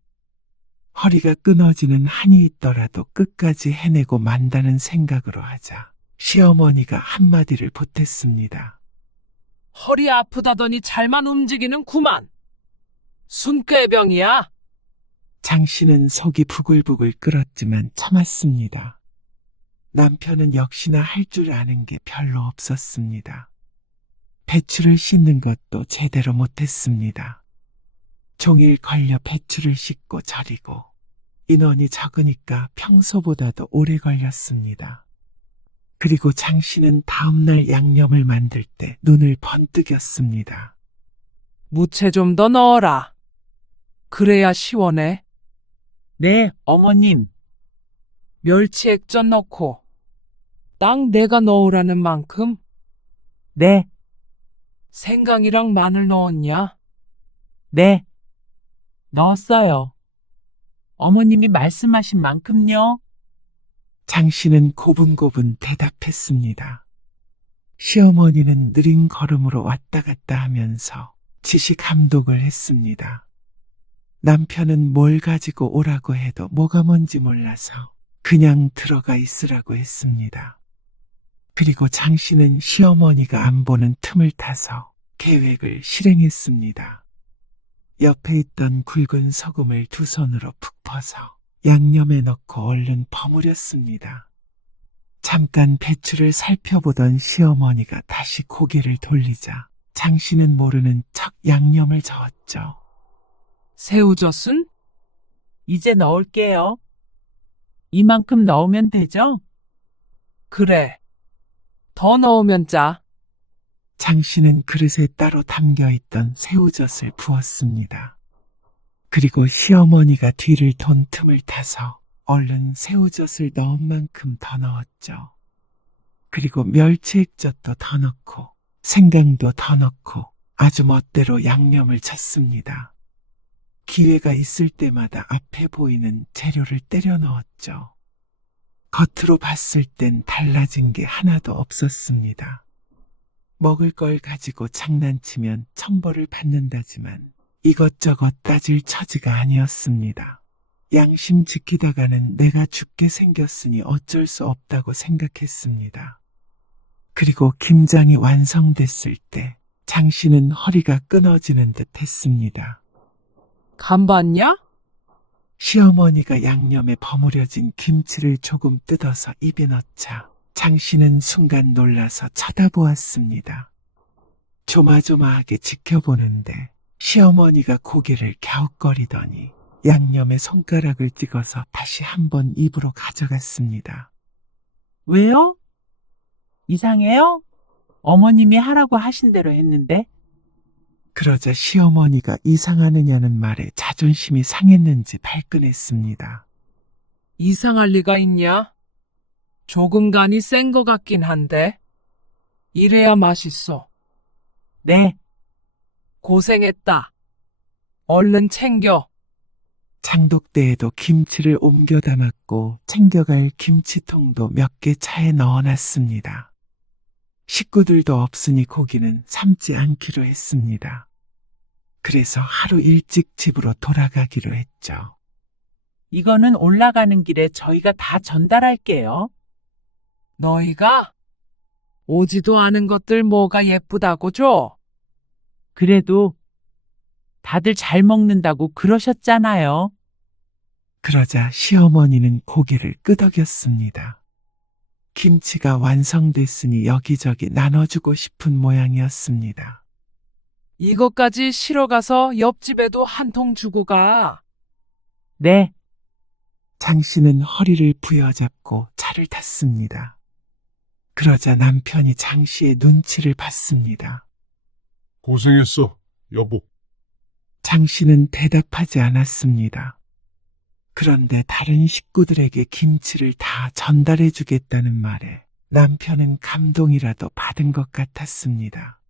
허리가 끊어지는 한이 있더라도 끝까지 해내고 만다는 생각으로 하자 시어머니가 한마디를 보탰습니다. 허리 아프다더니 잘만 움직이는구만. 순꾀병이야. 장 씨는 속이 부글부글 끓었지만 참았습니다. 남편은 역시나 할 줄 아는 게 별로 없었습니다. 배추를 씻는 것도 제대로 못했습니다. 종일 걸려 배추를 씻고 절이고 인원이 적으니까 평소보다도 오래 걸렸습니다. 그리고 장 씨는 다음날 양념을 만들 때 눈을 번뜩였습니다. 무채 좀 더 넣어라. 그래야 시원해. 네, 어머님. 멸치 액젓 넣고 딱 내가 넣으라는 만큼. 네, 생강이랑 마늘 넣었냐? 네. 넣었어요. 어머님이 말씀하신 만큼요. 장 씨는 고분고분 대답했습니다. 시어머니는 느린 걸음으로 왔다 갔다 하면서 지시 감독을 했습니다. 남편은 뭘 가지고 오라고 해도 뭐가 뭔지 몰라서 그냥 들어가 있으라고 했습니다. 그리고 장 씨는 시어머니가 안 보는 틈을 타서 계획을 실행했습니다. 옆에 있던 굵은 소금을 두 손으로 푹 퍼서 양념에 넣고 얼른 버무렸습니다. 잠깐 배추를 살펴보던 시어머니가 다시 고개를 돌리자 장 씨는 모르는 척 양념을 저었죠. 새우젓은? 이제 넣을게요. 이만큼 넣으면 되죠? 그래. 더 넣으면 짜. 장 씨는 그릇에 따로 담겨있던 새우젓을 부었습니다. 그리고 시어머니가 뒤를 돈 틈을 타서 얼른 새우젓을 넣은 만큼 더 넣었죠. 그리고 멸치 액젓도 더 넣고 생강도 더 넣고 아주 멋대로 양념을 쳤습니다. 기회가 있을 때마다 앞에 보이는 재료를 때려 넣었죠. 겉으로 봤을 땐 달라진 게 하나도 없었습니다. 먹을 걸 가지고 장난치면 천벌을 받는다지만 이것저것 따질 처지가 아니었습니다. 양심 지키다가는 내가 죽게 생겼으니 어쩔 수 없다고 생각했습니다. 그리고 김장이 완성됐을 때 장 씨는 허리가 끊어지는 듯 했습니다. 간 봤냐? 시어머니가 양념에 버무려진 김치를 조금 뜯어서 입에 넣자 장 씨는 순간 놀라서 쳐다보았습니다. 조마조마하게 지켜보는데 시어머니가 고개를 갸웃거리더니 양념에 손가락을 찍어서 다시 한번 입으로 가져갔습니다. 왜요? 이상해요? 어머님이 하라고 하신 대로 했는데. 그러자 시어머니가 이상하느냐는 말에 자존심이 상했는지 발끈했습니다. 이상할 리가 있냐? 조금 간이 센 것 같긴 한데. 이래야 맛있어. 네, 고생했다. 얼른 챙겨. 장독대에도 김치를 옮겨 담았고 챙겨갈 김치통도 몇 개 차에 넣어놨습니다. 식구들도 없으니 고기는 삶지 않기로 했습니다. 그래서 하루 일찍 집으로 돌아가기로 했죠. 이거는 올라가는 길에 저희가 다 전달할게요. 너희가 오지도 않은 것들 뭐가 예쁘다고 줘? 그래도 다들 잘 먹는다고 그러셨잖아요. 그러자 시어머니는 고개를 끄덕였습니다. 김치가 완성됐으니 여기저기 나눠주고 싶은 모양이었습니다. 이것까지 실어 가서 옆집에도 한 통 주고 가. 네, 장 씨는 허리를 부여잡고 차를 탔습니다. 그러자 남편이 장 씨의 눈치를 봤습니다. 고생했어, 여보. 장 씨는 대답하지 않았습니다. 그런데 다른 식구들에게 김치를 다 전달해 주겠다는 말에 남편은 감동이라도 받은 것 같았습니다.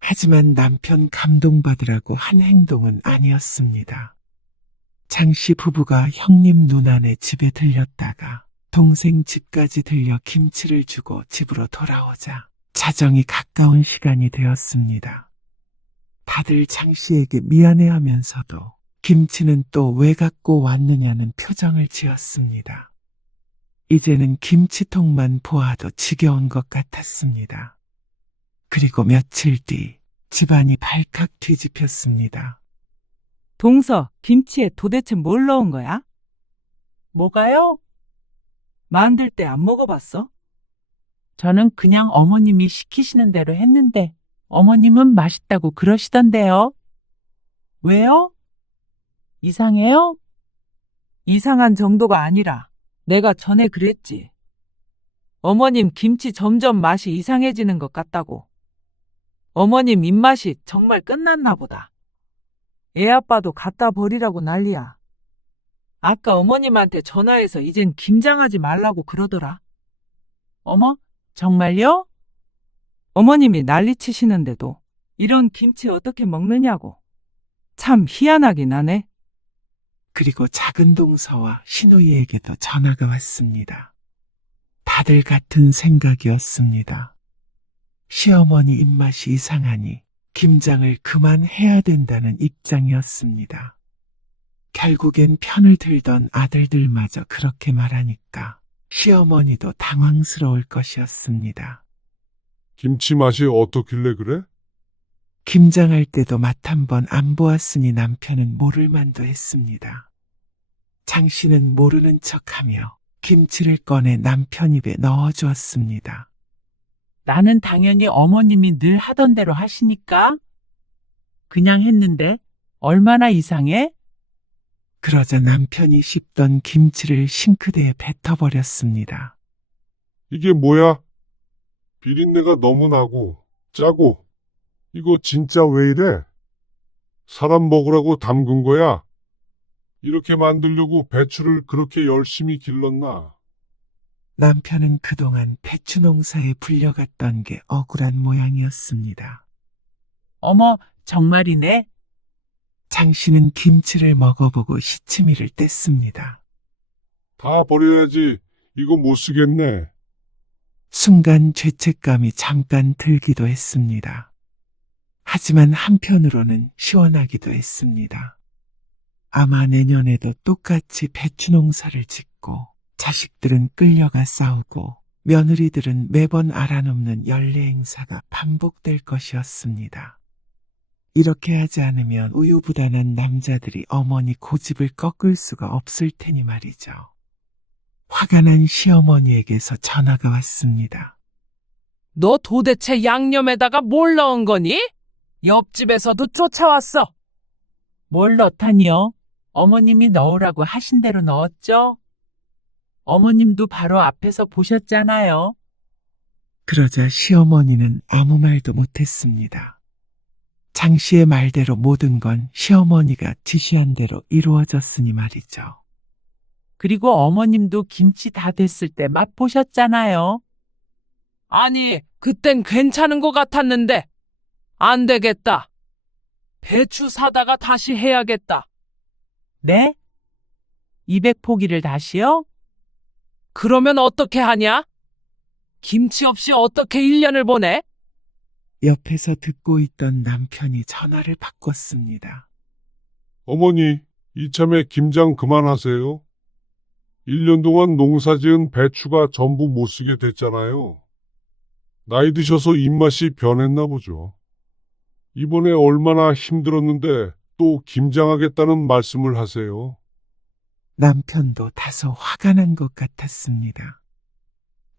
하지만 남편 감동받으라고 한 행동은 아니었습니다. 장 씨 부부가 형님 누나네 집에 들렸다가 동생 집까지 들려 김치를 주고 집으로 돌아오자 자정이 가까운 시간이 되었습니다. 다들 장 씨에게 미안해하면서도 김치는 또 왜 갖고 왔느냐는 표정을 지었습니다. 이제는 김치통만 보아도 지겨운 것 같았습니다. 그리고 며칠 뒤 집안이 발칵 뒤집혔습니다. 동서, 김치에 도대체 뭘 넣은 거야? 뭐가요? 만들 때 안 먹어봤어? 저는 그냥 어머님이 시키시는 대로 했는데 어머님은 맛있다고 그러시던데요. 왜요? 이상해요? 이상한 정도가 아니라 내가 전에 그랬지. 어머님 김치 점점 맛이 이상해지는 것 같다고. 어머님 입맛이 정말 끝났나 보다. 애 아빠도 갖다 버리라고 난리야. 아까 어머님한테 전화해서 이젠 김장하지 말라고 그러더라. 어머, 정말요? 어머님이 난리치시는데도 이런 김치 어떻게 먹느냐고. 참 희한하긴 하네. 그리고 작은 동서와 신우이에게도 전화가 왔습니다. 다들 같은 생각이었습니다. 시어머니 입맛이 이상하니 김장을 그만해야 된다는 입장이었습니다. 결국엔 편을 들던 아들들마저 그렇게 말하니까 시어머니도 당황스러울 것이었습니다. 김치 맛이 어떻길래 그래? 김장할 때도 맛 한 번 안 보았으니 남편은 모를 만도 했습니다. 장 씨는 모르는 척하며 김치를 꺼내 남편 입에 넣어주었습니다. 나는 당연히 어머님이 늘 하던 대로 하시니까 그냥 했는데 얼마나 이상해? 그러자 남편이 씹던 김치를 싱크대에 뱉어버렸습니다. 이게 뭐야? 비린내가 너무 나고 짜고 이거 진짜 왜 이래? 사람 먹으라고 담근 거야? 이렇게 만들려고 배추를 그렇게 열심히 길렀나? 남편은 그동안 배추 농사에 불려갔던 게 억울한 모양이었습니다. 어머, 정말이네. 장 씨는 김치를 먹어보고 시치미를 뗐습니다. 다 버려야지. 이거 못 쓰겠네. 순간 죄책감이 잠깐 들기도 했습니다. 하지만 한편으로는 시원하기도 했습니다. 아마 내년에도 똑같이 배추 농사를 짓고 자식들은 끌려가 싸우고 며느리들은 매번 알아놓는 연례 행사가 반복될 것이었습니다. 이렇게 하지 않으면 우유부단한 남자들이 어머니 고집을 꺾을 수가 없을 테니 말이죠. 화가 난 시어머니에게서 전화가 왔습니다. 너 도대체 양념에다가 뭘 넣은 거니? 옆집에서도 쫓아왔어. 뭘 넣다니요? 어머님이 넣으라고 하신 대로 넣었죠? 어머님도 바로 앞에서 보셨잖아요. 그러자 시어머니는 아무 말도 못했습니다. 장 씨의 말대로 모든 건 시어머니가 지시한 대로 이루어졌으니 말이죠. 그리고 어머님도 김치 다 됐을 때 맛보셨잖아요. 아니, 그땐 괜찮은 것 같았는데. 안 되겠다. 배추 사다가 다시 해야겠다. 네? 200포기를 다시요? 그러면 어떻게 하냐? 김치 없이 어떻게 1년을 보내? 옆에서 듣고 있던 남편이 전화를 바꿨습니다. 어머니, 이참에 김장 그만하세요. 1년 동안 농사 지은 배추가 전부 못 쓰게 됐잖아요. 나이 드셔서 입맛이 변했나 보죠. 이번에 얼마나 힘들었는데 또 김장하겠다는 말씀을 하세요. 남편도 다소 화가 난 것 같았습니다.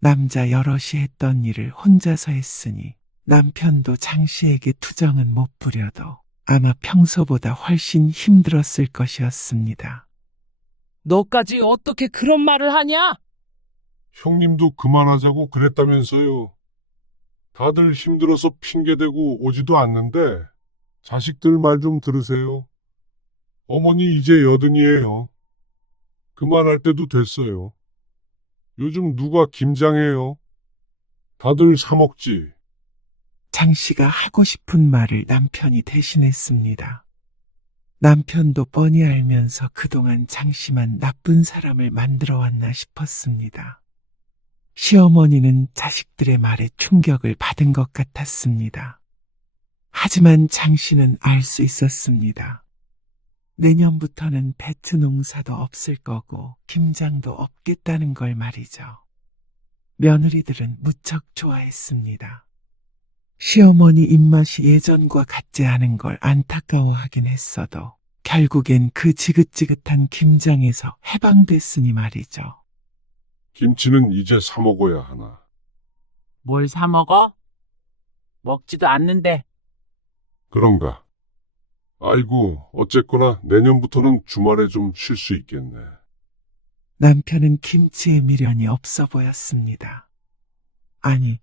남자 여럿이 했던 일을 혼자서 했으니 남편도 장 씨에게 투정은 못 부려도 아마 평소보다 훨씬 힘들었을 것이었습니다. 너까지 어떻게 그런 말을 하냐? 형님도 그만하자고 그랬다면서요. 다들 힘들어서 핑계대고 오지도 않는데 자식들 말 좀 들으세요. 어머니 이제 80이에요. 그만할 때도 됐어요. 요즘 누가 김장해요? 다들 사 먹지. 장 씨가 하고 싶은 말을 남편이 대신했습니다. 남편도 뻔히 알면서 그동안 장 씨만 나쁜 사람을 만들어 왔나 싶었습니다. 시어머니는 자식들의 말에 충격을 받은 것 같았습니다. 하지만 장 씨는 알 수 있었습니다. 내년부터는 배추 농사도 없을 거고 김장도 없겠다는 걸 말이죠. 며느리들은 무척 좋아했습니다. 시어머니 입맛이 예전과 같지 않은 걸 안타까워하긴 했어도 결국엔 그 지긋지긋한 김장에서 해방됐으니 말이죠. 김치는 이제 사 먹어야 하나. 뭘 사 먹어? 먹지도 않는데. 그런가? 아이고, 어쨌거나 내년부터는 주말에 좀 쉴 수 있겠네. 남편은 김치에 미련이 없어 보였습니다. 아니,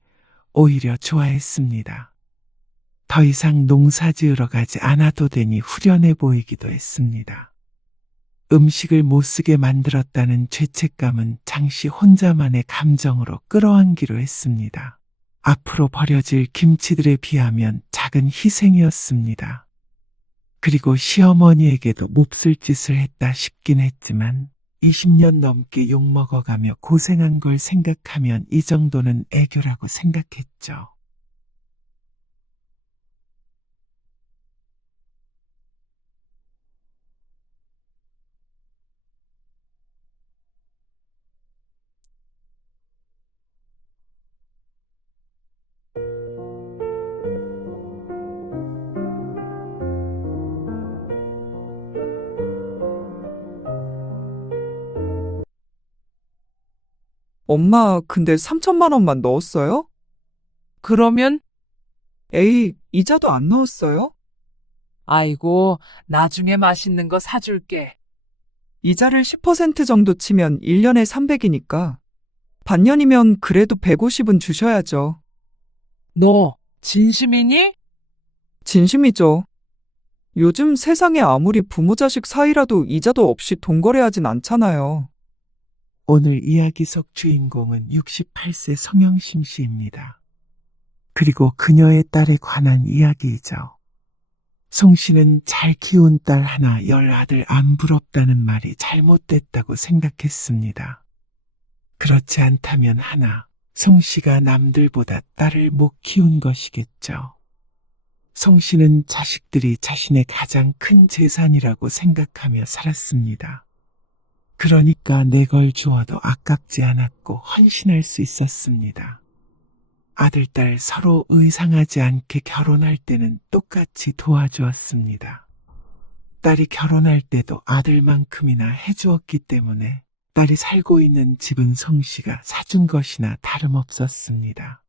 오히려 좋아했습니다. 더 이상 농사 지으러 가지 않아도 되니 후련해 보이기도 했습니다. 음식을 못 쓰게 만들었다는 죄책감은 장씨 혼자만의 감정으로 끌어안기로 했습니다. 앞으로 버려질 김치들에 비하면 작은 희생이었습니다. 그리고 시어머니에게도 몹쓸 짓을 했다 싶긴 했지만 20년 넘게 욕먹어가며 고생한 걸 생각하면 이 정도는 애교라고 생각했죠. 엄마, 근데 3천만 원만 넣었어요? 그러면? 에이, 이자도 안 넣었어요? 아이고, 나중에 맛있는 거 사줄게. 이자를 10% 정도 치면 1년에 300이니까. 반년이면 그래도 150은 주셔야죠. 너 진심이니? 진심이죠. 요즘 세상에 아무리 부모 자식 사이라도 이자도 없이 돈 거래하진 않잖아요. 오늘 이야기 속 주인공은 68세 성영심 씨입니다. 그리고 그녀의 딸에 관한 이야기이죠. 송 씨는 잘 키운 딸 하나 10아들 안 부럽다는 말이 잘못됐다고 생각했습니다. 그렇지 않다면 하나, 송 씨가 남들보다 딸을 못 키운 것이겠죠. 송 씨는 자식들이 자신의 가장 큰 재산이라고 생각하며 살았습니다. 그러니까 내 걸 주어도 아깝지 않았고 헌신할 수 있었습니다. 아들, 딸 서로 의상하지 않게 결혼할 때는 똑같이 도와주었습니다. 딸이 결혼할 때도 아들만큼이나 해주었기 때문에 딸이 살고 있는 집은 송 씨가 사준 것이나 다름없었습니다.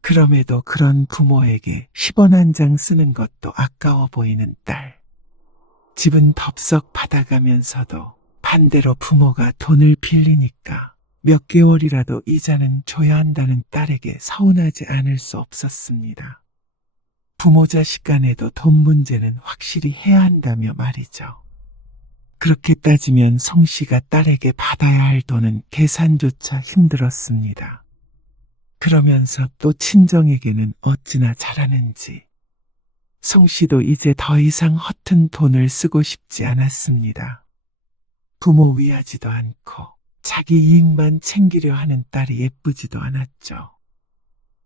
그럼에도 그런 부모에게 10원 한 장 쓰는 것도 아까워 보이는 딸. 집은 덥석 받아가면서도 반대로 부모가 돈을 빌리니까 몇 개월이라도 이자는 줘야 한다는 딸에게 서운하지 않을 수 없었습니다. 부모 자식 간에도 돈 문제는 확실히 해야 한다며 말이죠. 그렇게 따지면 송 씨가 딸에게 받아야 할 돈은 계산조차 힘들었습니다. 그러면서 또 친정에게는 어찌나 잘하는지. 송 씨도 이제 더 이상 허튼 돈을 쓰고 싶지 않았습니다. 부모 위하지도 않고 자기 이익만 챙기려 하는 딸이 예쁘지도 않았죠.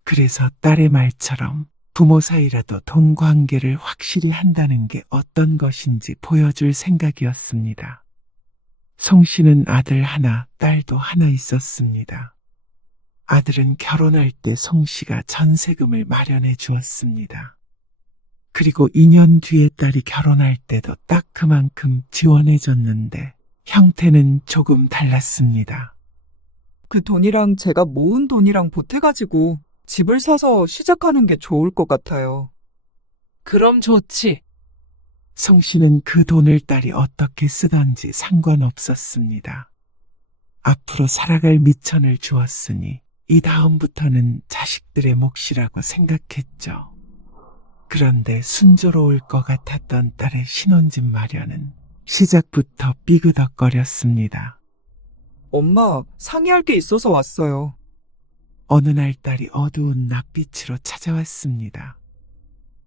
그래서 딸의 말처럼 부모 사이라도 돈 관계를 확실히 한다는 게 어떤 것인지 보여줄 생각이었습니다. 송 씨는 아들 하나, 딸도 하나 있었습니다. 아들은 결혼할 때 송 씨가 전세금을 마련해 주었습니다. 그리고 2년 뒤에 딸이 결혼할 때도 딱 그만큼 지원해 줬는데 형태는 조금 달랐습니다. 그 돈이랑 제가 모은 돈이랑 보태가지고 집을 사서 시작하는 게 좋을 것 같아요. 그럼 좋지. 송 씨는 그 돈을 딸이 어떻게 쓰던지 상관없었습니다. 앞으로 살아갈 미천을 주었으니 이 다음부터는 자식들의 몫이라고 생각했죠. 그런데 순조로울 것 같았던 딸의 신혼집 마련은 시작부터 삐그덕거렸습니다. 엄마, 상의할 게 있어서 왔어요. 어느 날 딸이 어두운 낯빛으로 찾아왔습니다.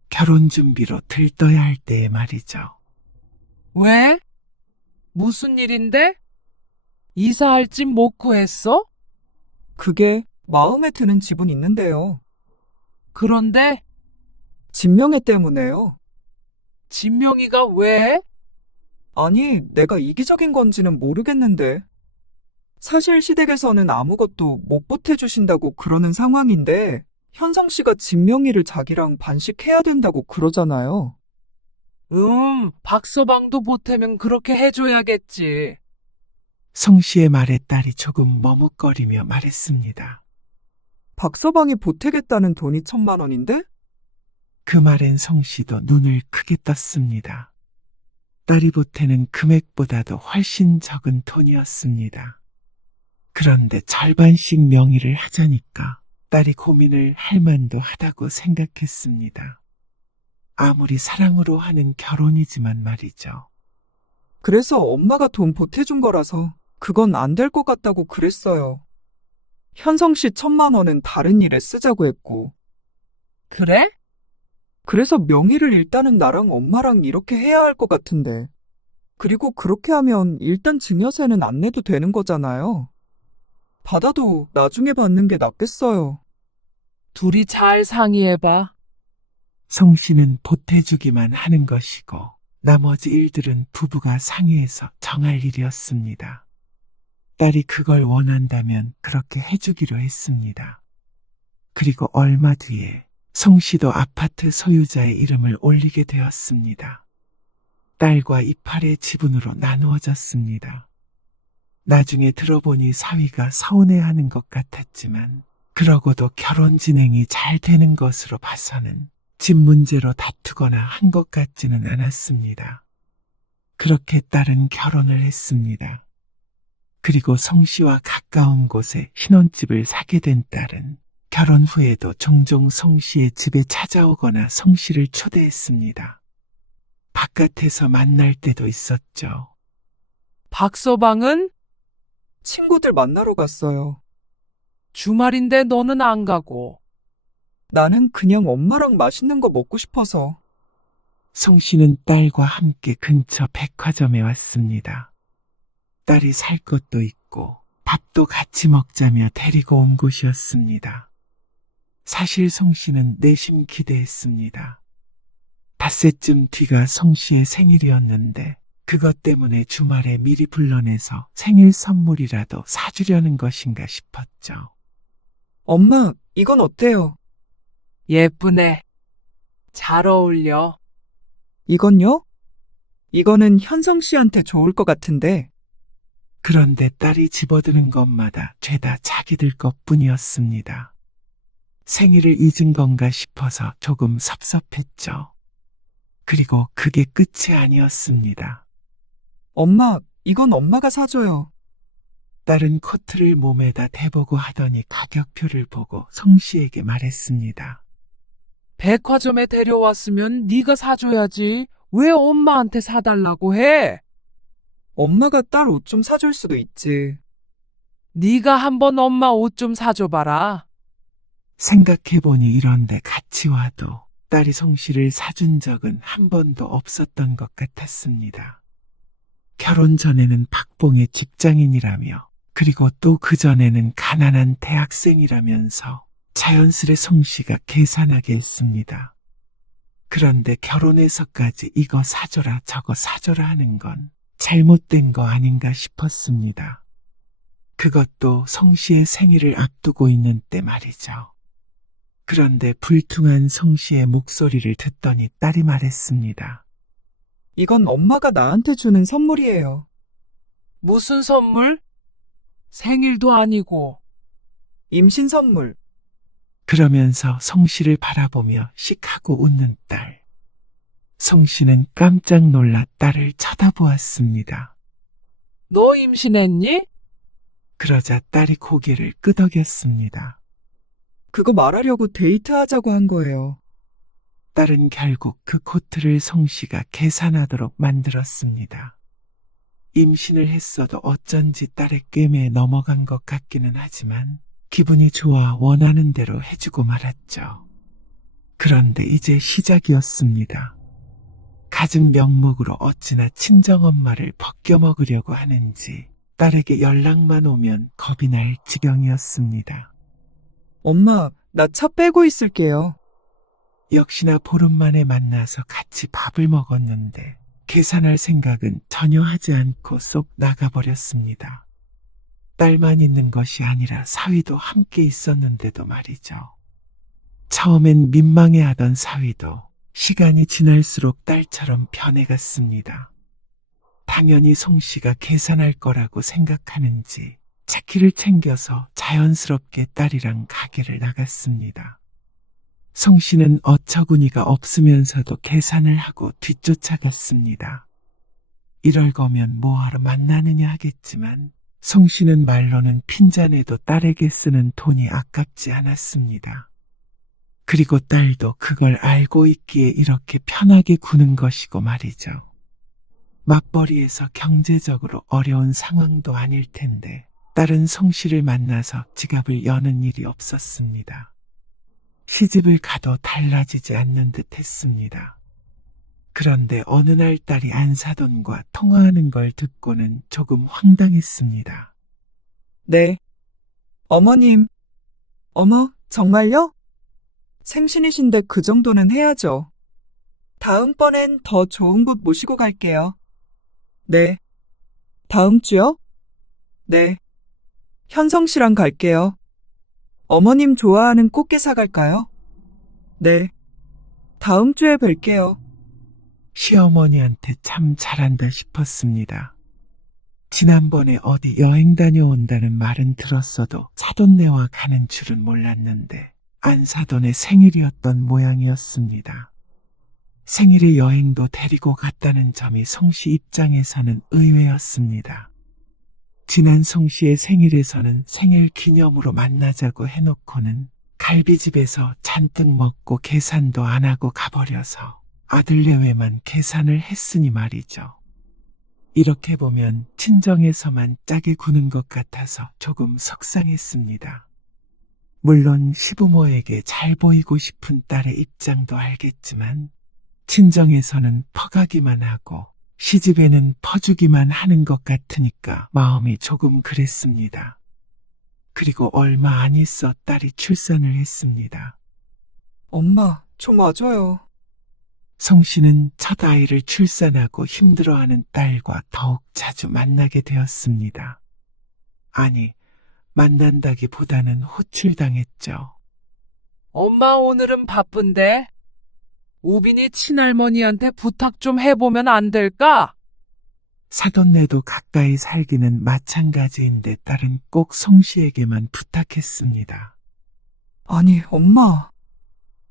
결혼 준비로 들떠야 할 때의 말이죠. 왜? 무슨 일인데? 이사할 집 못 구했어? 그게 마음에 드는 집은 있는데요. 그런데 진명애 때문에요. 진명이가 왜? 아니, 내가 이기적인 건지는 모르겠는데. 사실 시댁에서는 아무것도 못 보태주신다고 그러는 상황인데, 현성 씨가 진명이를 자기랑 반씩해야 된다고 그러잖아요. 박서방도 보태면 그렇게 해줘야겠지. 송 씨의 말에 딸이 조금 머뭇거리며 말했습니다. 박서방이 보태겠다는 돈이 1,000만 원인데? 그 말엔 송 씨도 눈을 크게 떴습니다. 딸이 보태는 금액보다도 훨씬 적은 돈이었습니다. 그런데 절반씩 명의를 하자니까 딸이 고민을 할 만도 하다고 생각했습니다. 아무리 사랑으로 하는 결혼이지만 말이죠. 그래서 엄마가 돈 보태준 거라서 그건 안 될 것 같다고 그랬어요. 현성 씨 1,000만 원은 다른 일에 쓰자고 했고. 그래? 그래서 명의를 일단은 나랑 엄마랑 이렇게 해야 할 것 같은데. 그리고 그렇게 하면 일단 증여세는 안 내도 되는 거잖아요. 받아도 나중에 받는 게 낫겠어요. 둘이 잘 상의해봐. 송 씨는 보태주기만 하는 것이고 나머지 일들은 부부가 상의해서 정할 일이었습니다. 딸이 그걸 원한다면 그렇게 해주기로 했습니다. 그리고 얼마 뒤에 송 씨도 아파트 소유자의 이름을 올리게 되었습니다. 딸과 이팔의 지분으로 나누어졌습니다. 나중에 들어보니 사위가 서운해하는 것 같았지만 그러고도 결혼 진행이 잘 되는 것으로 봐서는 집 문제로 다투거나 한 것 같지는 않았습니다. 그렇게 딸은 결혼을 했습니다. 그리고 송 씨와 가까운 곳에 신혼집을 사게 된 딸은 결혼 후에도 종종 송 씨의 집에 찾아오거나 송 씨를 초대했습니다. 바깥에서 만날 때도 있었죠. 박서방은? 친구들 만나러 갔어요. 주말인데 너는 안 가고. 나는 그냥 엄마랑 맛있는 거 먹고 싶어서. 송 씨는 딸과 함께 근처 백화점에 왔습니다. 딸이 살 것도 있고 밥도 같이 먹자며 데리고 온 곳이었습니다. 사실 송 씨는 내심 기대했습니다. 닷새쯤 뒤가 송 씨의 생일이었는데 그것 때문에 주말에 미리 불러내서 생일 선물이라도 사주려는 것인가 싶었죠. 엄마, 이건 어때요? 예쁘네. 잘 어울려. 이건요? 이거는 현성 씨한테 좋을 것 같은데. 그런데 딸이 집어드는 것마다 죄다 자기들 것뿐이었습니다. 생일을 잊은 건가 싶어서 조금 섭섭했죠. 그리고 그게 끝이 아니었습니다. 엄마, 이건 엄마가 사줘요. 딸은 코트를 몸에다 대보고 하더니 가격표를 보고 송 씨에게 말했습니다. 백화점에 데려왔으면 네가 사줘야지. 왜 엄마한테 사달라고 해? 엄마가 딸 옷 좀 사줄 수도 있지. 네가 한번 엄마 옷 좀 사줘봐라. 생각해보니 이런데 같이 와도 딸이 송 씨를 사준 적은 한 번도 없었던 것 같았습니다. 결혼 전에는 박봉의 직장인이라며 그리고 또 그전에는 가난한 대학생이라면서 자연스레 송씨가 계산하게 했습니다. 그런데 결혼해서까지 이거 사줘라 저거 사줘라 하는 건 잘못된 거 아닌가 싶었습니다. 그것도 송씨의 생일을 앞두고 있는 때 말이죠. 그런데 불퉁한 송씨의 목소리를 듣더니 딸이 말했습니다. 이건 엄마가 나한테 주는 선물이에요. 무슨 선물? 생일도 아니고. 임신 선물. 그러면서 송씨를 바라보며 씩하고 웃는 딸. 송씨는 깜짝 놀라 딸을 쳐다보았습니다. 너 임신했니? 그러자 딸이 고개를 끄덕였습니다. 그거 말하려고 데이트하자고 한 거예요. 딸은 결국 그 코트를 송씨가 계산하도록 만들었습니다. 임신을 했어도 어쩐지 딸의 꿰매에 넘어간 것 같기는 하지만 기분이 좋아 원하는 대로 해주고 말았죠. 그런데 이제 시작이었습니다. 가진 명목으로 어찌나 친정엄마를 벗겨먹으려고 하는지 딸에게 연락만 오면 겁이 날 지경이었습니다. 엄마, 나 차 빼고 있을게요. 역시나 보름 만에 만나서 같이 밥을 먹었는데 계산할 생각은 전혀 하지 않고 쏙 나가버렸습니다. 딸만 있는 것이 아니라 사위도 함께 있었는데도 말이죠. 처음엔 민망해하던 사위도 시간이 지날수록 딸처럼 변해갔습니다. 당연히 송씨가 계산할 거라고 생각하는지 차키를 챙겨서 자연스럽게 딸이랑 가게를 나갔습니다. 송씨는 어처구니가 없으면서도 계산을 하고 뒤쫓아갔습니다. 이럴 거면 뭐하러 만나느냐 하겠지만 송씨는 말로는 핀잔에도 딸에게 쓰는 돈이 아깝지 않았습니다. 그리고 딸도 그걸 알고 있기에 이렇게 편하게 구는 것이고 말이죠. 맞벌이에서 경제적으로 어려운 상황도 아닐 텐데 딸은 송씨를 만나서 지갑을 여는 일이 없었습니다. 시집을 가도 달라지지 않는 듯 했습니다. 그런데 어느 날 딸이 안사돈과 통화하는 걸 듣고는 조금 황당했습니다. 네. 어머님. 어머, 정말요? 생신이신데 그 정도는 해야죠. 다음번엔 더 좋은 곳 모시고 갈게요. 네. 다음 주요? 네. 현성 씨랑 갈게요. 어머님 좋아하는 꽃게 사갈까요? 네. 다음 주에 뵐게요. 시어머니한테 참 잘한다 싶었습니다. 지난번에 어디 여행 다녀온다는 말은 들었어도 사돈네와 가는 줄은 몰랐는데 안사돈의 생일이었던 모양이었습니다. 생일에 여행도 데리고 갔다는 점이 송씨 입장에서는 의외였습니다. 지난 송씨의 생일에서는 생일 기념으로 만나자고 해놓고는 갈비집에서 잔뜩 먹고 계산도 안 하고 가버려서 아들내외만 계산을 했으니 말이죠. 이렇게 보면 친정에서만 짜게 구는 것 같아서 조금 속상했습니다. 물론 시부모에게 잘 보이고 싶은 딸의 입장도 알겠지만 친정에서는 퍼가기만 하고 시집에는 퍼주기만 하는 것 같으니까 마음이 조금 그랬습니다. 그리고 얼마 안 있어 딸이 출산을 했습니다. 엄마, 저 맞아요. 송씨는 첫 아이를 출산하고 힘들어하는 딸과 더욱 자주 만나게 되었습니다. 아니, 만난다기보다는 호출당했죠. 엄마 오늘은 바쁜데 우빈이 친할머니한테 부탁 좀 해보면 안 될까? 사돈네도 가까이 살기는 마찬가지인데 딸은 꼭 송씨에게만 부탁했습니다. 아니, 엄마.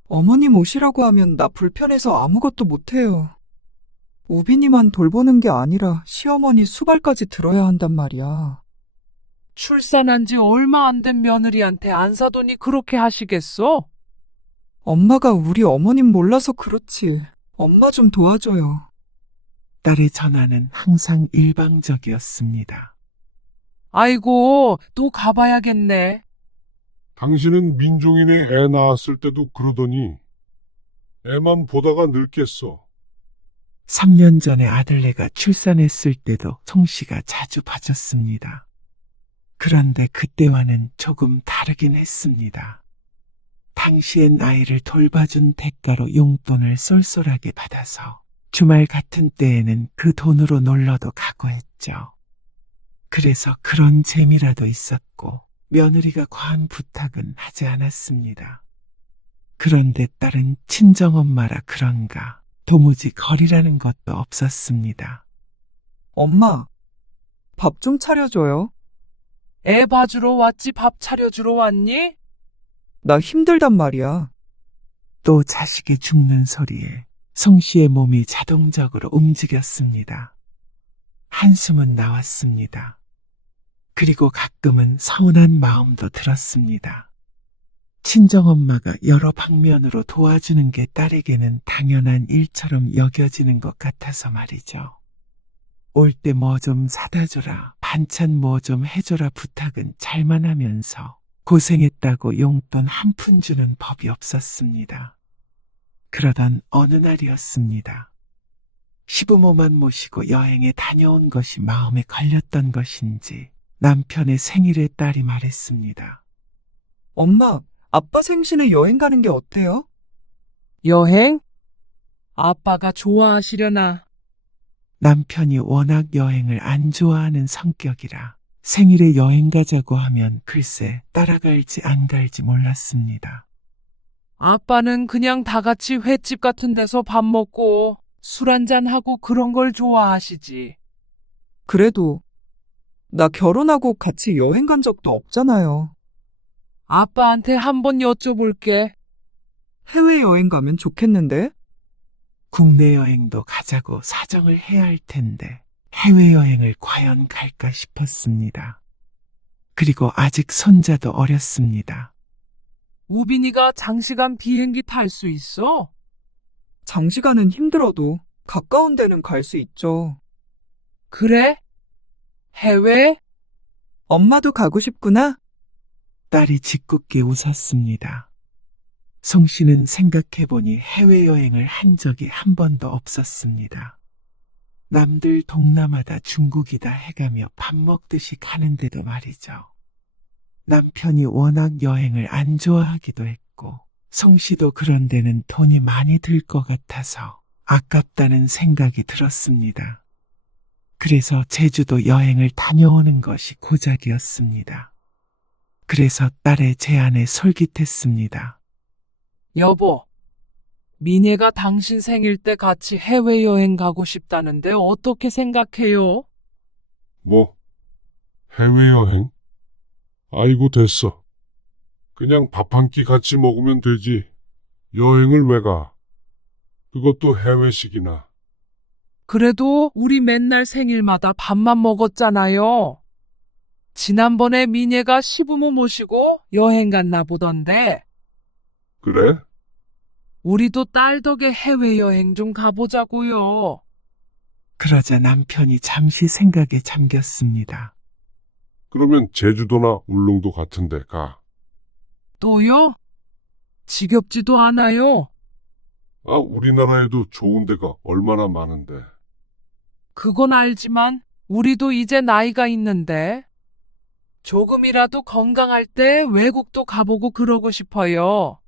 어머님 오시라고 하면 나 불편해서 아무것도 못해요. 우빈이만 돌보는 게 아니라 시어머니 수발까지 들어야 한단 말이야. 출산한 지 얼마 안 된 며느리한테 안사돈이 그렇게 하시겠어? 엄마가 우리 어머님 몰라서 그렇지. 엄마 좀 도와줘요. 딸의 전화는 항상 일방적이었습니다. 아이고, 또 가봐야겠네. 당신은 민종이네 애 낳았을 때도 그러더니 애만 보다가 늙겠어. 3년 전에 아들네가 출산했을 때도 송씨가 자주 봐줬습니다. 그런데 그때와는 조금 다르긴 했습니다. 당시엔 아이를 돌봐준 대가로 용돈을 쏠쏠하게 받아서 주말 같은 때에는 그 돈으로 놀러도 가고 했죠. 그래서 그런 재미라도 있었고 며느리가 과한 부탁은 하지 않았습니다. 그런데 딸은 친정엄마라 그런가 도무지 거리라는 것도 없었습니다. 엄마, 밥 좀 차려줘요. 애 봐주러 왔지 밥 차려주러 왔니? 나 힘들단 말이야. 또 자식이 죽는 소리에 송씨의 몸이 자동적으로 움직였습니다. 한숨은 나왔습니다. 그리고 가끔은 서운한 마음도 들었습니다. 친정엄마가 여러 방면으로 도와주는 게 딸에게는 당연한 일처럼 여겨지는 것 같아서 말이죠. 올 때 뭐 좀 사다 줘라, 반찬 뭐 좀 해줘라 부탁은 잘만 하면서 고생했다고 용돈 한 푼 주는 법이 없었습니다. 그러던 어느 날이었습니다. 시부모만 모시고 여행에 다녀온 것이 마음에 걸렸던 것인지 남편의 생일에 딸이 말했습니다. 엄마, 아빠 생신에 여행 가는 게 어때요? 여행? 아빠가 좋아하시려나? 남편이 워낙 여행을 안 좋아하는 성격이라 생일에 여행 가자고 하면 글쎄 따라갈지 안 갈지 몰랐습니다. 아빠는 그냥 다 같이 횟집 같은 데서 밥 먹고 술 한잔하고 그런 걸 좋아하시지. 그래도 나 결혼하고 같이 여행 간 적도 없잖아요. 아빠한테 한번 여쭤볼게. 해외여행 가면 좋겠는데? 국내 여행도 가자고 사정을 해야 할 텐데 해외여행을 과연 갈까 싶었습니다. 그리고 아직 손자도 어렸습니다. 우빈이가 장시간 비행기 탈 수 있어? 장시간은 힘들어도 가까운 데는 갈 수 있죠. 그래? 해외? 엄마도 가고 싶구나? 딸이 짓궂게 웃었습니다. 송 씨는 생각해보니 해외여행을 한 적이 한 번도 없었습니다. 남들 동남아다 중국이다 해가며 밥 먹듯이 가는데도 말이죠. 남편이 워낙 여행을 안 좋아하기도 했고 송 씨도 그런 데는 돈이 많이 들 것 같아서 아깝다는 생각이 들었습니다. 그래서 제주도 여행을 다녀오는 것이 고작이었습니다. 그래서 딸의 제안에 솔깃했습니다. 여보, 미애가 당신 생일 때 같이 해외여행 가고 싶다는데 어떻게 생각해요? 뭐, 해외여행? 아이고, 됐어. 그냥 밥 한 끼 같이 먹으면 되지. 여행을 왜 가? 그것도 해외식이나. 그래도 우리 맨날 생일마다 밥만 먹었잖아요. 지난번에 미애가 시부모 모시고 여행 갔나 보던데 그래? 우리도 딸 덕에 해외여행 좀 가보자고요. 그러자 남편이 잠시 생각에 잠겼습니다. 그러면 제주도나 울릉도 같은 데 가. 또요? 지겹지도 않아요. 아, 우리나라에도 좋은 데가 얼마나 많은데. 그건 알지만 우리도 이제 나이가 있는데 조금이라도 건강할 때 외국도 가보고 그러고 싶어요.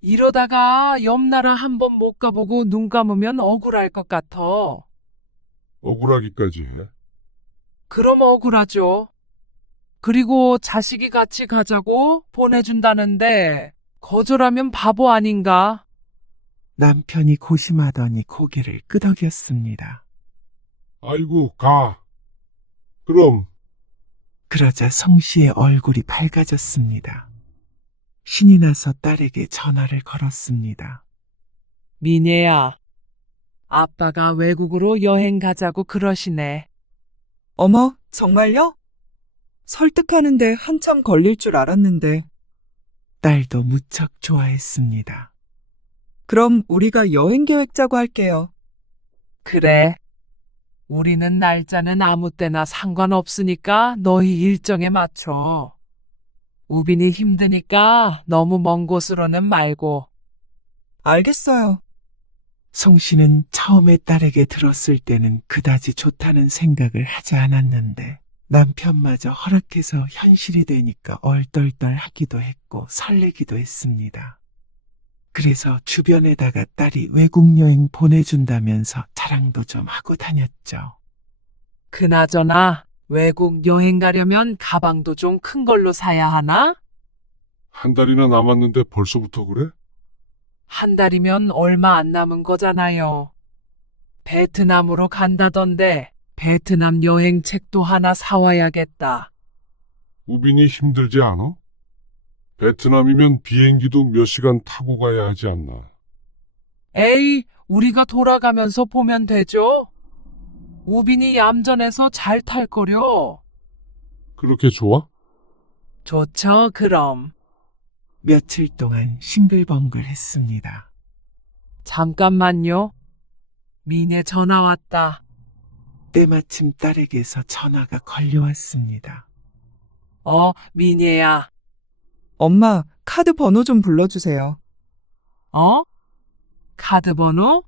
이러다가 옆 나라 한번 못 가보고 눈 감으면 억울할 것 같아. 억울하기까지 해. 그럼 억울하죠. 그리고 자식이 같이 가자고 보내준다는데 거절하면 바보 아닌가? 남편이 고심하더니 고개를 끄덕였습니다. 아이고, 가. 그럼, 그러자 성 씨의 얼굴이 밝아졌습니다. 신이 나서 딸에게 전화를 걸었습니다. 미애야, 아빠가 외국으로 여행 가자고 그러시네. 어머, 정말요? 설득하는데 한참 걸릴 줄 알았는데. 딸도 무척 좋아했습니다. 그럼 우리가 여행 계획 짜고 할게요. 그래. 우리는 날짜는 아무 때나 상관없으니까 너희 일정에 맞춰. 우빈이 힘드니까 너무 먼 곳으로는 말고. 알겠어요. 송 씨는 처음에 딸에게 들었을 때는 그다지 좋다는 생각을 하지 않았는데 남편마저 허락해서 현실이 되니까 얼떨떨하기도 했고 설레기도 했습니다. 그래서 주변에다가 딸이 외국 여행 보내준다면서 자랑도 좀 하고 다녔죠. 그나저나 외국 여행 가려면 가방도 좀 큰 걸로 사야 하나? 한 달이나 남았는데 벌써부터 그래? 한 달이면 얼마 안 남은 거잖아요. 베트남으로 간다던데 베트남 여행 책도 하나 사와야겠다. 우빈이 힘들지 않아? 베트남이면 비행기도 몇 시간 타고 가야 하지 않나? 에이, 우리가 돌아가면서 보면 되죠? 우빈이 얌전해서 잘 탈 거려. 그렇게 좋아? 좋죠, 그럼. 며칠 동안 싱글벙글 했습니다. 잠깐만요. 미네 전화 왔다. 때마침 딸에게서 전화가 걸려왔습니다. 미네야. 엄마, 카드 번호 좀 불러주세요. 카드 번호?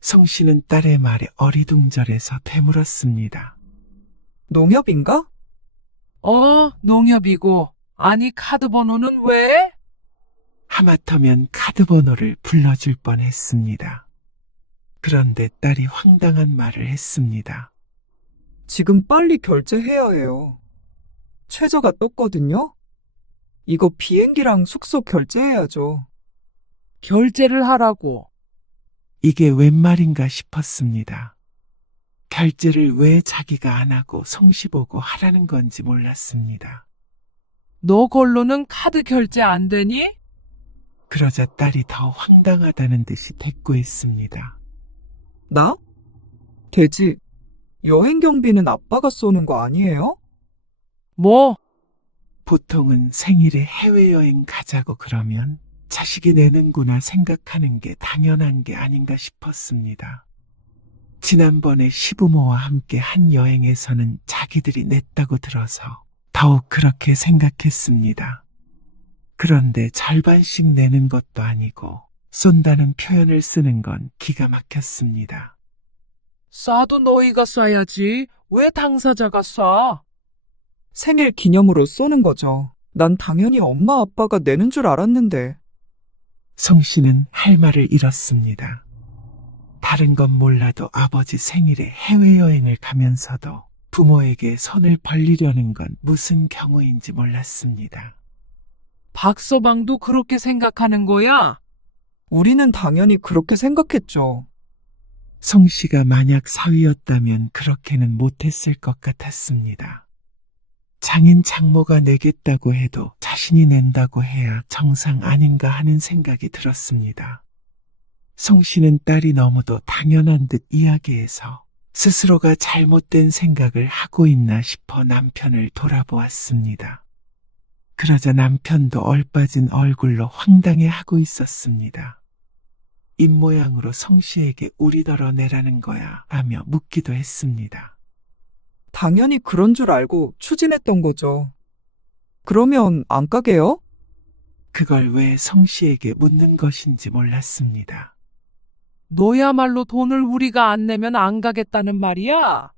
성 씨는 딸의 말에 어리둥절해서 되물었습니다. 농협인가? 농협이고. 아니, 카드 번호는 왜? 하마터면 카드 번호를 불러줄 뻔했습니다. 그런데 딸이 황당한 말을 했습니다. 지금 빨리 결제해야 해요. 최저가 떴거든요? 이거 비행기랑 숙소 결제해야죠. 결제를 하라고. 이게 웬 말인가 싶었습니다. 결제를 왜 자기가 안 하고 성씨 보고 하라는 건지 몰랐습니다. 너 걸로는 카드 결제 안 되니? 그러자 딸이 더 황당하다는 듯이 대꾸했습니다. 나? 돼지. 여행 경비는 아빠가 쏘는 거 아니에요? 뭐? 보통은 생일에 해외여행 가자고 그러면 자식이 내는구나 생각하는 게 당연한 게 아닌가 싶었습니다. 지난번에 시부모와 함께 한 여행에서는 자기들이 냈다고 들어서 더욱 그렇게 생각했습니다. 그런데 절반씩 내는 것도 아니고 쏜다는 표현을 쓰는 건 기가 막혔습니다. 싸도 너희가 싸야지. 왜 당사자가 싸? 생일 기념으로 쏘는 거죠. 난 당연히 엄마 아빠가 내는 줄 알았는데. 성 씨는 할 말을 잃었습니다. 다른 건 몰라도 아버지 생일에 해외여행을 가면서도 부모에게 손을 벌리려는 건 무슨 경우인지 몰랐습니다. 박서방도 그렇게 생각하는 거야? 우리는 당연히 그렇게 생각했죠. 성 씨가 만약 사위였다면 그렇게는 못했을 것 같았습니다. 장인 장모가 내겠다고 해도 자신이 낸다고 해야 정상 아닌가 하는 생각이 들었습니다. 성 씨는 딸이 너무도 당연한 듯 이야기해서 스스로가 잘못된 생각을 하고 있나 싶어 남편을 돌아보았습니다. 그러자 남편도 얼빠진 얼굴로 황당해하고 있었습니다. 입모양으로 성 씨에게 우리더러 내라는 거야 하며 묻기도 했습니다. 당연히 그런 줄 알고 추진했던 거죠. 그러면 안 가게요? 그걸 왜 성 씨에게 묻는 것인지 몰랐습니다. 너야말로 돈을 우리가 안 내면 안 가겠다는 말이야?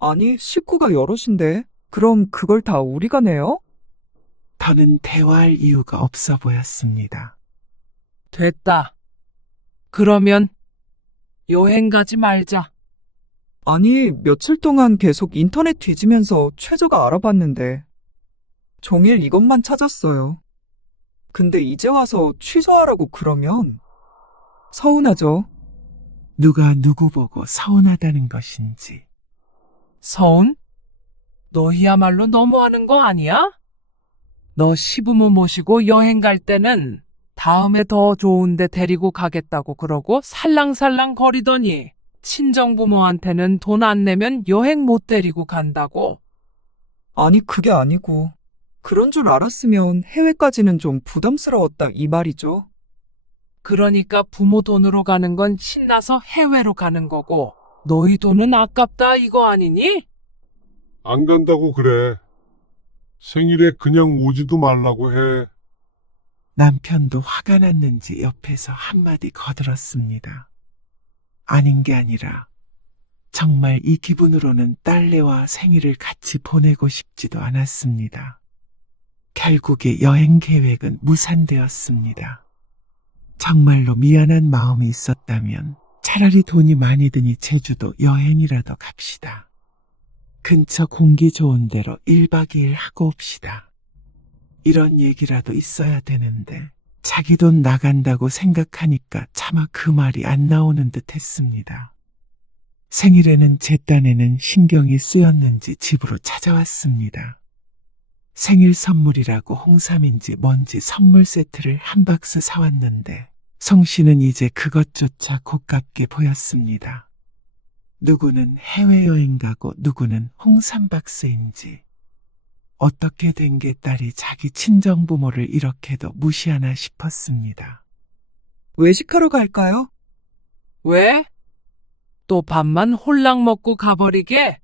아니, 식구가 여럿인데. 그럼 그걸 다 우리가 내요? 더는 대화할 이유가 없어 보였습니다. 됐다. 그러면 여행 가지 말자. 아니, 며칠 동안 계속 인터넷 뒤지면서 최저가 알아봤는데 종일 이것만 찾았어요. 근데 이제 와서 취소하라고 그러면 서운하죠. 누가 누구 보고 서운하다는 것인지. 서운? 너희야말로 너무하는 거 아니야? 너 시부모 모시고 여행 갈 때는 다음에 더 좋은 데 데리고 가겠다고 그러고 살랑살랑 거리더니 친정부모한테는 돈 안 내면 여행 못 데리고 간다고. 아니, 그게 아니고 그런 줄 알았으면 해외까지는 좀 부담스러웠다 이 말이죠. 그러니까 부모 돈으로 가는 건 신나서 해외로 가는 거고 너희 돈은 아깝다 이거 아니니? 안 간다고 그래. 생일에 그냥 오지도 말라고 해. 남편도 화가 났는지 옆에서 한마디 거들었습니다. 아닌 게 아니라 정말 이 기분으로는 딸내와 생일을 같이 보내고 싶지도 않았습니다. 결국에 여행 계획은 무산되었습니다. 정말로 미안한 마음이 있었다면 차라리 돈이 많이 드니 제주도 여행이라도 갑시다. 근처 공기 좋은 데로 1박 2일 하고 옵시다. 이런 얘기라도 있어야 되는데 자기 돈 나간다고 생각하니까 차마 그 말이 안 나오는 듯 했습니다. 생일에는 제 딴에는 신경이 쓰였는지 집으로 찾아왔습니다. 생일 선물이라고 홍삼인지 뭔지 선물 세트를 한 박스 사왔는데 성씨는 이제 그것조차 고깝게 보였습니다. 누구는 해외여행 가고 누구는 홍삼 박스인지 어떻게 된 게 딸이 자기 친정부모를 이렇게도 무시하나 싶었습니다. 외식하러 갈까요? 왜? 또 밥만 홀랑 먹고 가버리게?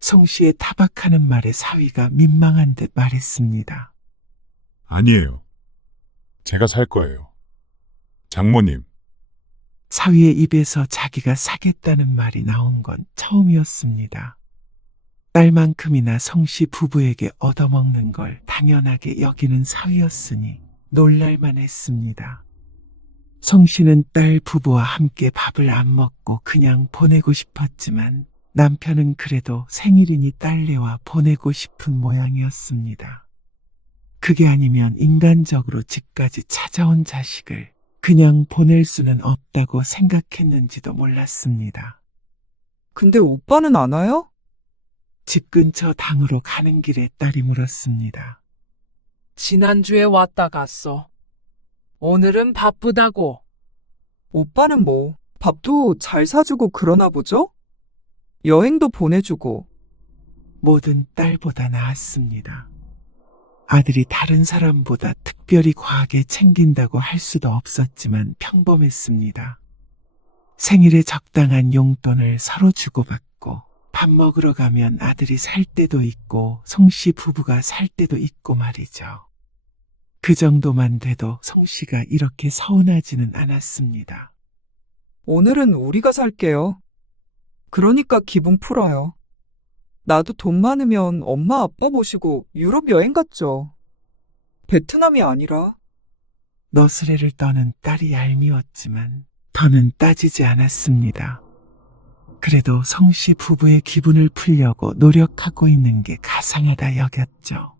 성씨의 타박하는 말에 사위가 민망한 듯 말했습니다. 아니에요. 제가 살 거예요. 장모님, 사위의 입에서 자기가 사겠다는 말이 나온 건 처음이었습니다. 딸만큼이나 성씨 부부에게 얻어먹는 걸 당연하게 여기는 사위였으니 놀랄만 했습니다. 성씨는 딸 부부와 함께 밥을 안 먹고 그냥 보내고 싶었지만 남편은 그래도 생일이니 딸내와 보내고 싶은 모양이었습니다. 그게 아니면 인간적으로 집까지 찾아온 자식을 그냥 보낼 수는 없다고 생각했는지도 몰랐습니다. 근데 오빠는 안 와요? 집 근처 당으로 가는 길에 딸이 물었습니다. 지난주에 왔다 갔어. 오늘은 바쁘다고. 오빠는 뭐 밥도 잘 사주고 그러나 보죠? 여행도 보내주고. 뭐든 딸보다 나았습니다. 아들이 다른 사람보다 특별히 과하게 챙긴다고 할 수도 없었지만 평범했습니다. 생일에 적당한 용돈을 서로 주고받고 밥 먹으러 가면 아들이 살 때도 있고 성씨 부부가 살 때도 있고 말이죠. 그 정도만 돼도 성씨가 이렇게 서운하지는 않았습니다. 오늘은 우리가 살게요. 그러니까 기분 풀어요. 나도 돈 많으면 엄마 아빠 모시고 유럽 여행 갔죠. 베트남이 아니라. 너스레를 떠는 딸이 얄미웠지만 더는 따지지 않았습니다. 그래도 성씨 부부의 기분을 풀려고 노력하고 있는 게 가상하다 여겼죠.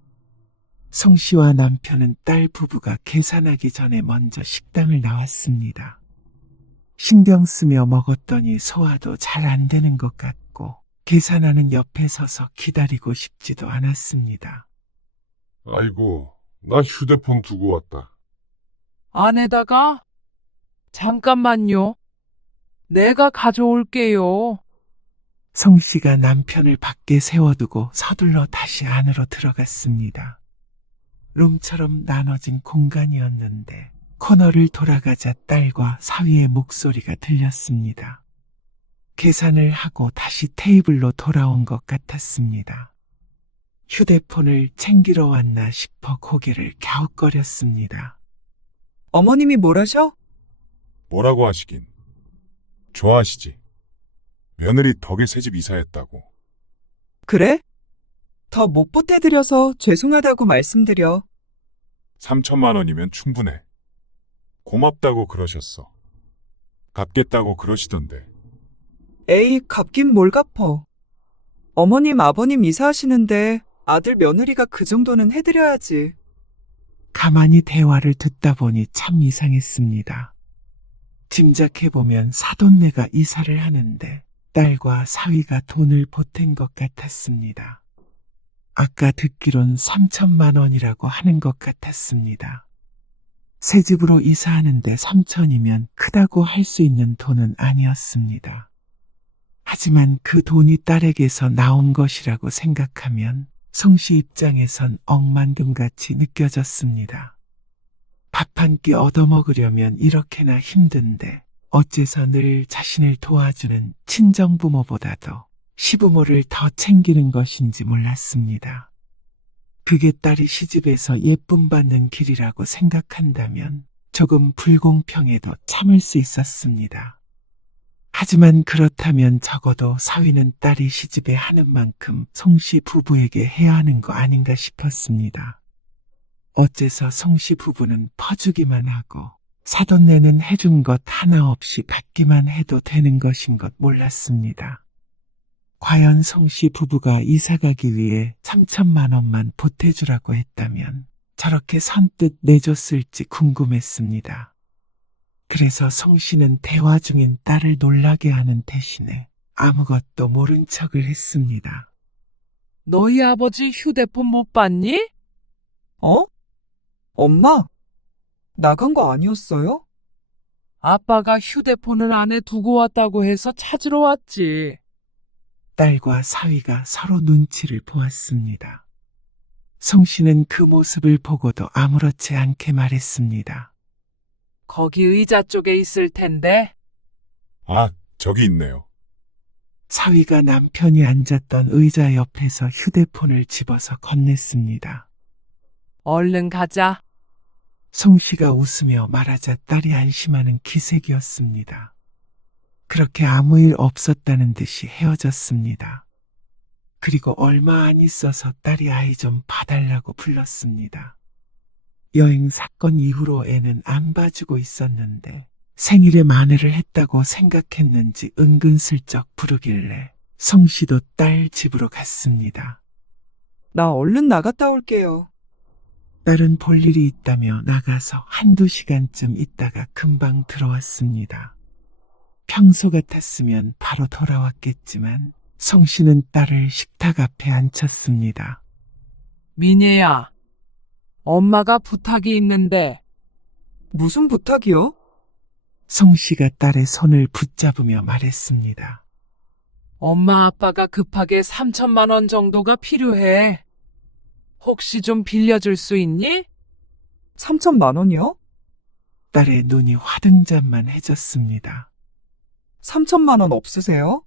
성씨와 남편은 딸 부부가 계산하기 전에 먼저 식당을 나왔습니다. 신경 쓰며 먹었더니 소화도 잘 안 되는 것 같고 계산하는 옆에 서서 기다리고 싶지도 않았습니다. 아이고, 나 휴대폰 두고 왔다. 안에다가? 잠깐만요. 내가 가져올게요. 성씨가 남편을 밖에 세워두고 서둘러 다시 안으로 들어갔습니다. 룸처럼 나눠진 공간이었는데 코너를 돌아가자 딸과 사위의 목소리가 들렸습니다. 계산을 하고 다시 테이블로 돌아온 것 같았습니다. 휴대폰을 챙기러 왔나 싶어 고개를 갸웃거렸습니다. 어머님이 뭐라셔? 뭐라고 하시긴. 좋아하시지. 며느리 덕에 새집 이사했다고. 그래? 더 못 보태드려서 죄송하다고 말씀드려. 3천만 원이면 충분해. 고맙다고 그러셨어. 갚겠다고 그러시던데. 에이, 갚긴 뭘 갚어. 어머님, 아버님 이사하시는데 아들 며느리가 그 정도는 해드려야지. 가만히 대화를 듣다 보니 참 이상했습니다. 짐작해보면 사돈네가 이사를 하는데 딸과 사위가 돈을 보탠 것 같았습니다. 아까 듣기론 3천만 원이라고 하는 것 같았습니다. 새 집으로 이사하는데 3천이면 크다고 할 수 있는 돈은 아니었습니다. 하지만 그 돈이 딸에게서 나온 것이라고 생각하면 성씨 입장에선 억만금같이 느껴졌습니다. 밥 한 끼 얻어먹으려면 이렇게나 힘든데 어째서 늘 자신을 도와주는 친정부모보다도 시부모를 더 챙기는 것인지 몰랐습니다. 그게 딸이 시집에서 예쁨 받는 길이라고 생각한다면 조금 불공평해도 참을 수 있었습니다. 하지만 그렇다면 적어도 사위는 딸이 시집에 하는 만큼 송씨 부부에게 해야 하는 거 아닌가 싶었습니다. 어째서 송씨 부부는 퍼주기만 하고 사돈 내는 해준 것 하나 없이 받기만 해도 되는 것인 것 몰랐습니다. 과연 송씨 부부가 이사가기 위해 3천만 원만 보태주라고 했다면 저렇게 선뜻 내줬을지 궁금했습니다. 그래서 송씨는 대화 중인 딸을 놀라게 하는 대신에 아무것도 모른 척을 했습니다. 너희 아버지 휴대폰 못 봤니? 어? 엄마? 나간 거 아니었어요? 아빠가 휴대폰을 안에 두고 왔다고 해서 찾으러 왔지. 딸과 사위가 서로 눈치를 보았습니다. 송씨는 그 모습을 보고도 아무렇지 않게 말했습니다. 거기 의자 쪽에 있을 텐데. 아, 저기 있네요. 사위가 남편이 앉았던 의자 옆에서 휴대폰을 집어서 건넸습니다. 얼른 가자. 송씨가 웃으며 말하자 딸이 안심하는 기색이었습니다. 그렇게 아무 일 없었다는 듯이 헤어졌습니다. 그리고 얼마 안 있어서 딸이 아이 좀 봐달라고 불렀습니다. 여행 사건 이후로 애는 안 봐주고 있었는데 생일에 만회를 했다고 생각했는지 은근슬쩍 부르길래 송씨도 딸 집으로 갔습니다. 나 얼른 나갔다 올게요. 딸은 볼 일이 있다며 나가서 한두 시간쯤 있다가 금방 들어왔습니다. 평소 같았으면 바로 돌아왔겠지만 송씨는 딸을 식탁 앞에 앉혔습니다. 민혜야, 엄마가 부탁이 있는데. 무슨 부탁이요? 송씨가 딸의 손을 붙잡으며 말했습니다. 엄마 아빠가 급하게 3천만 원 정도가 필요해. 혹시 좀 빌려줄 수 있니? 3천만 원이요? 딸의 눈이 화등잔만해졌습니다. 3천만 원 없으세요?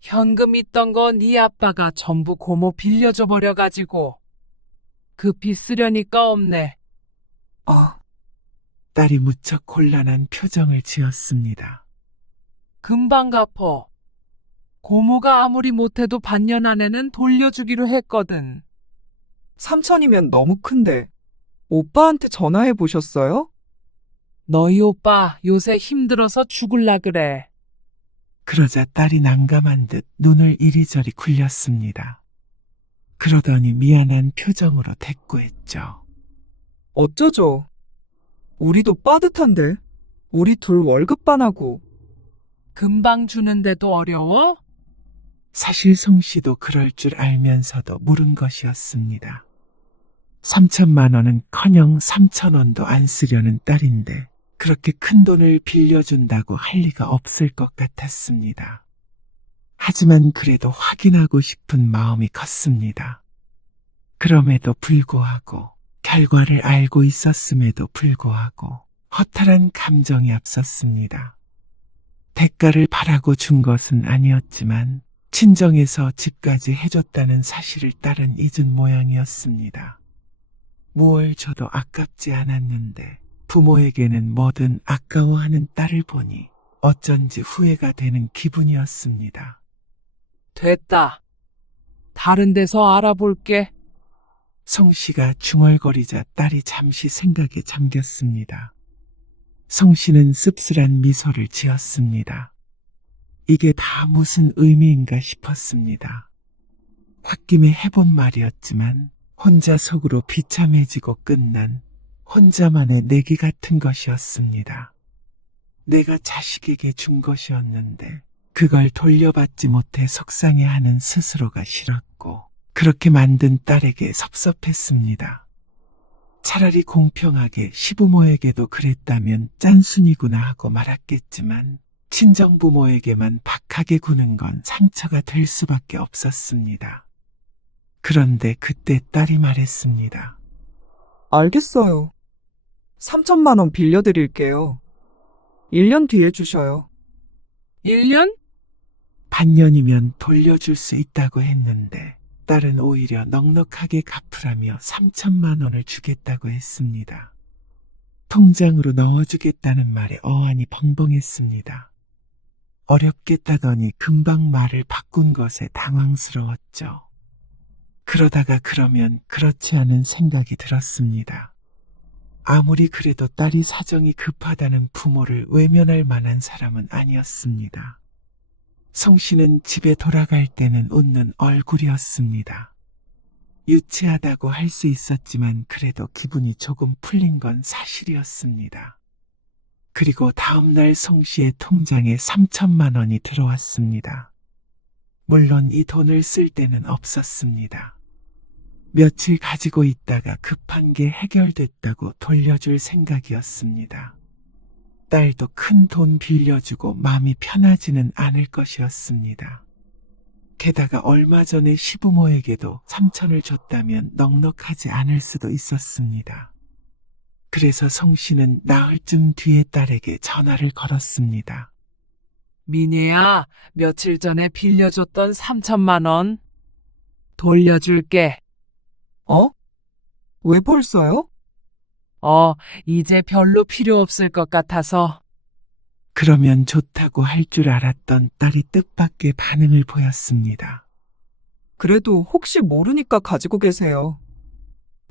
현금 있던 거 네 아빠가 전부 고모 빌려줘 버려가지고 급히 쓰려니까 없네. 아, 딸이 무척 곤란한 표정을 지었습니다. 금방 갚어. 고모가 아무리 못해도 반년 안에는 돌려주기로 했거든. 3천이면 너무 큰데. 오빠한테 전화해 보셨어요? 너희 오빠 요새 힘들어서 죽을라 그래. 그러자 딸이 난감한 듯 눈을 이리저리 굴렸습니다. 그러더니 미안한 표정으로 대꾸했죠. 어쩌죠? 우리도 빠듯한데. 우리 둘 월급 반하고. 금방 주는데도 어려워? 사실 송씨도 그럴 줄 알면서도 물은 것이었습니다. 3천만 원은커녕 3천 원도 안 쓰려는 딸인데 그렇게 큰 돈을 빌려준다고 할 리가 없을 것 같았습니다. 하지만 그래도 확인하고 싶은 마음이 컸습니다. 그럼에도 불구하고 결과를 알고 있었음에도 불구하고 허탈한 감정이 앞섰습니다. 대가를 바라고 준 것은 아니었지만 친정에서 집까지 해줬다는 사실을 딸은 잊은 모양이었습니다. 무얼 줘도 아깝지 않았는데 부모에게는 뭐든 아까워하는 딸을 보니 어쩐지 후회가 되는 기분이었습니다. 됐다. 다른 데서 알아볼게. 송씨가 중얼거리자 딸이 잠시 생각에 잠겼습니다. 송씨는 씁쓸한 미소를 지었습니다. 이게 다 무슨 의미인가 싶었습니다. 홧김에 해본 말이었지만 혼자 속으로 비참해지고 끝난 혼자만의 내기 같은 것이었습니다. 내가 자식에게 준 것이었는데 그걸 돌려받지 못해 속상해하는 스스로가 싫었고 그렇게 만든 딸에게 섭섭했습니다. 차라리 공평하게 시부모에게도 그랬다면 짠순이구나 하고 말았겠지만 친정부모에게만 박하게 구는 건 상처가 될 수밖에 없었습니다. 그런데 그때 딸이 말했습니다. 알겠어요. 3천만 원 빌려드릴게요. 1년 뒤에 주셔요. 1년? 반년이면 돌려줄 수 있다고 했는데 딸은 오히려 넉넉하게 갚으라며 3천만 원을 주겠다고 했습니다. 통장으로 넣어주겠다는 말에 어안이 벙벙했습니다. 어렵겠다더니 금방 말을 바꾼 것에 당황스러웠죠. 그러다가 그러면 그렇지 않은 생각이 들었습니다. 아무리 그래도 딸이 사정이 급하다는 부모를 외면할 만한 사람은 아니었습니다. 송 씨는 집에 돌아갈 때는 웃는 얼굴이었습니다. 유치하다고 할 수 있었지만 그래도 기분이 조금 풀린 건 사실이었습니다. 그리고 다음날 송 씨의 통장에 3천만 원이 들어왔습니다. 물론 이 돈을 쓸 데는 없었습니다. 며칠 가지고 있다가 급한 게 해결됐다고 돌려줄 생각이었습니다. 딸도 큰 돈 빌려주고 마음이 편하지는 않을 것이었습니다. 게다가 얼마 전에 시부모에게도 3천을 줬다면 넉넉하지 않을 수도 있었습니다. 그래서 송 씨는 나흘쯤 뒤에 딸에게 전화를 걸었습니다. 미애야, 며칠 전에 빌려줬던 3천만 원 돌려줄게. 왜 벌써요? 이제 별로 필요 없을 것 같아서. 그러면 좋다고 할 줄 알았던 딸이 뜻밖의 반응을 보였습니다. 그래도 혹시 모르니까 가지고 계세요.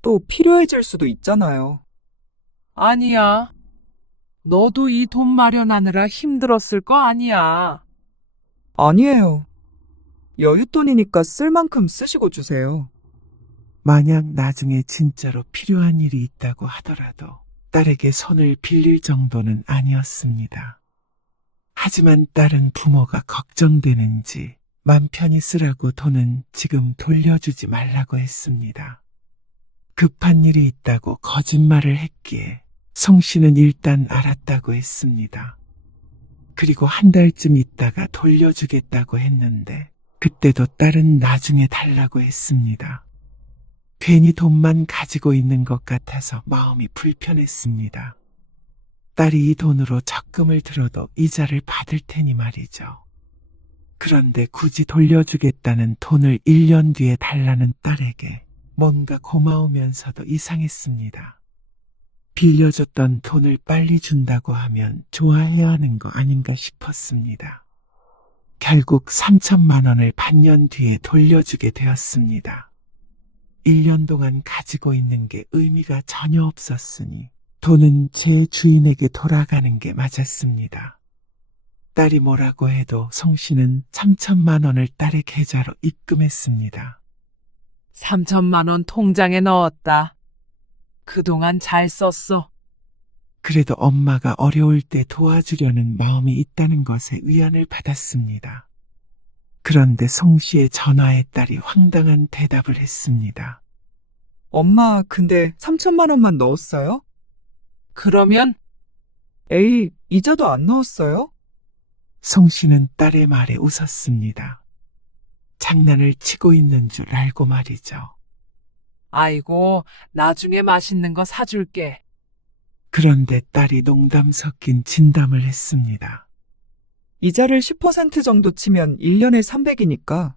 또 필요해질 수도 있잖아요. 아니야. 너도 이 돈 마련하느라 힘들었을 거 아니야. 아니에요. 여윳돈이니까 쓸 만큼 쓰시고 주세요. 만약 나중에 진짜로 필요한 일이 있다고 하더라도 딸에게 손을 빌릴 정도는 아니었습니다. 하지만 딸은 부모가 걱정되는지 맘 편히 쓰라고 돈은 지금 돌려주지 말라고 했습니다. 급한 일이 있다고 거짓말을 했기에 송 씨는 일단 알았다고 했습니다. 그리고 한 달쯤 있다가 돌려주겠다고 했는데 그때도 딸은 나중에 달라고 했습니다. 괜히 돈만 가지고 있는 것 같아서 마음이 불편했습니다. 딸이 이 돈으로 적금을 들어도 이자를 받을 테니 말이죠. 그런데 굳이 돌려주겠다는 돈을 1년 뒤에 달라는 딸에게 뭔가 고마우면서도 이상했습니다. 빌려줬던 돈을 빨리 준다고 하면 좋아해야 하는 거 아닌가 싶었습니다. 결국 3천만 원을 반년 뒤에 돌려주게 되었습니다. 1년 동안 가지고 있는 게 의미가 전혀 없었으니 돈은 제 주인에게 돌아가는 게 맞았습니다. 딸이 뭐라고 해도 송 씨는 3천만 원을 딸의 계좌로 입금했습니다. 3천만 원 통장에 넣었다. 그동안 잘 썼어. 그래도 엄마가 어려울 때 도와주려는 마음이 있다는 것에 위안을 받았습니다. 그런데 송 씨의 전화에 딸이 황당한 대답을 했습니다. 엄마, 근데 3천만 원만 넣었어요? 그러면 에이, 이자도 안 넣었어요? 송 씨는 딸의 말에 웃었습니다. 장난을 치고 있는 줄 알고 말이죠. 아이고, 나중에 맛있는 거 사줄게. 그런데 딸이 농담 섞인 진담을 했습니다. 이자를 10% 정도 치면 1년에 300이니까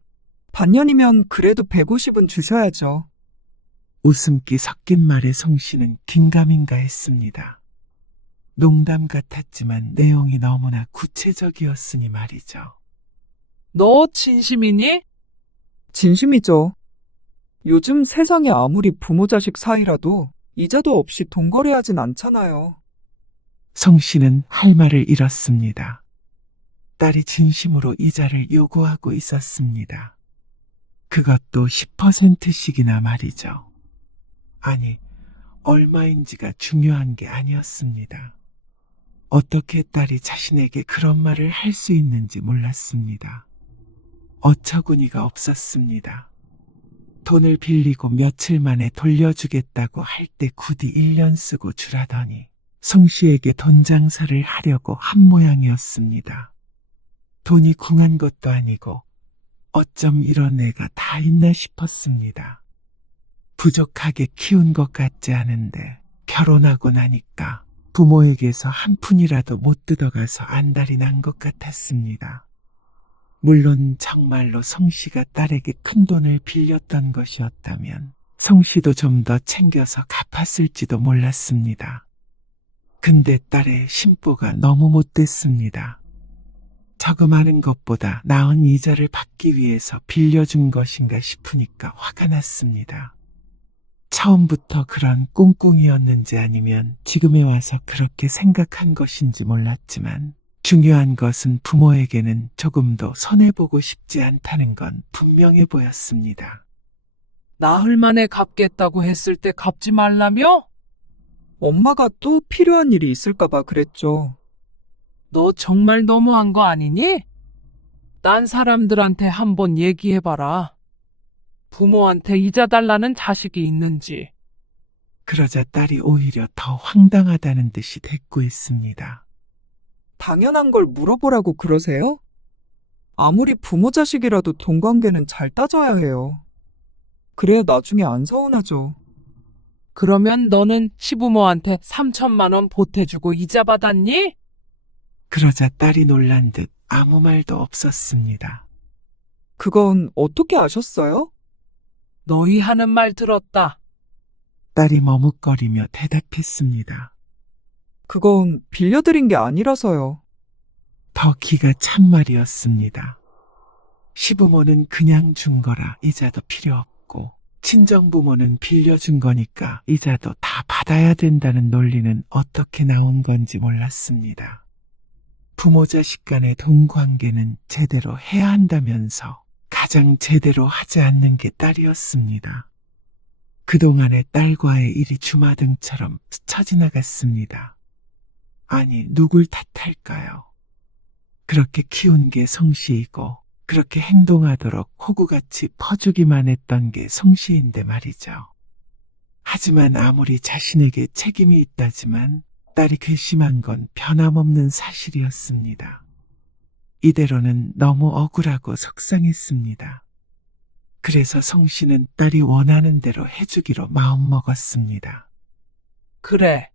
반년이면 그래도 150은 주셔야죠. 웃음기 섞인 말에 송 씨는 긴가민가 했습니다. 농담 같았지만 내용이 너무나 구체적이었으니 말이죠. 너 진심이니? 진심이죠. 요즘 세상에 아무리 부모 자식 사이라도 이자도 없이 돈거래하진 않잖아요. 송 씨는 할 말을 잃었습니다. 딸이 진심으로 이자를 요구하고 있었습니다. 그것도 10%씩이나 말이죠. 아니, 얼마인지가 중요한 게 아니었습니다. 어떻게 딸이 자신에게 그런 말을 할 수 있는지 몰랐습니다. 어처구니가 없었습니다. 돈을 빌리고 며칠 만에 돌려주겠다고 할 때 굳이 1년 쓰고 주라더니 송 씨에게 돈 장사를 하려고 한 모양이었습니다. 돈이 궁한 것도 아니고 어쩜 이런 애가 다 있나 싶었습니다. 부족하게 키운 것 같지 않은데 결혼하고 나니까 부모에게서 한 푼이라도 못 뜯어가서 안달이 난 것 같았습니다. 물론 정말로 송 씨가 딸에게 큰 돈을 빌렸던 것이었다면 송 씨도 좀 더 챙겨서 갚았을지도 몰랐습니다. 근데 딸의 심보가 너무 못됐습니다. 저금하는 것보다 나은 이자를 받기 위해서 빌려준 것인가 싶으니까 화가 났습니다. 처음부터 그런 꿍꿍이었는지 아니면 지금에 와서 그렇게 생각한 것인지 몰랐지만 중요한 것은 부모에게는 조금도 손해보고 싶지 않다는 건 분명해 보였습니다. 나흘 만에 갚겠다고 했을 때 갚지 말라며? 엄마가 또 필요한 일이 있을까봐 그랬죠. 너 정말 너무한 거 아니니? 딴 사람들한테 한번 얘기해봐라. 부모한테 이자 달라는 자식이 있는지. 그러자 딸이 오히려 더 황당하다는 듯이 대꾸했습니다. 당연한 걸 물어보라고 그러세요? 아무리 부모 자식이라도 돈 관계는 잘 따져야 해요. 그래야 나중에 안 서운하죠. 그러면 너는 시부모한테 3천만 원 보태주고 이자 받았니? 그러자 딸이 놀란 듯 아무 말도 없었습니다. 그건 어떻게 아셨어요? 너희 하는 말 들었다. 딸이 머뭇거리며 대답했습니다. 그건 빌려드린 게 아니라서요. 더 기가 찬 말이었습니다. 시부모는 그냥 준 거라 이자도 필요 없고 친정부모는 빌려준 거니까 이자도 다 받아야 된다는 논리는 어떻게 나온 건지 몰랐습니다. 부모 자식 간의 돈 관계는 제대로 해야 한다면서 가장 제대로 하지 않는 게 딸이었습니다. 그동안의 딸과의 일이 주마등처럼 스쳐 지나갔습니다. 아니, 누굴 탓할까요? 그렇게 키운 게 송씨이고 그렇게 행동하도록 호구같이 퍼주기만 했던 게 송씨인데 말이죠. 하지만 아무리 자신에게 책임이 있다지만 딸이 괘씸한 건 변함없는 사실이었습니다. 이대로는 너무 억울하고 속상했습니다. 그래서 송씨는 딸이 원하는 대로 해주기로 마음먹었습니다. 그래.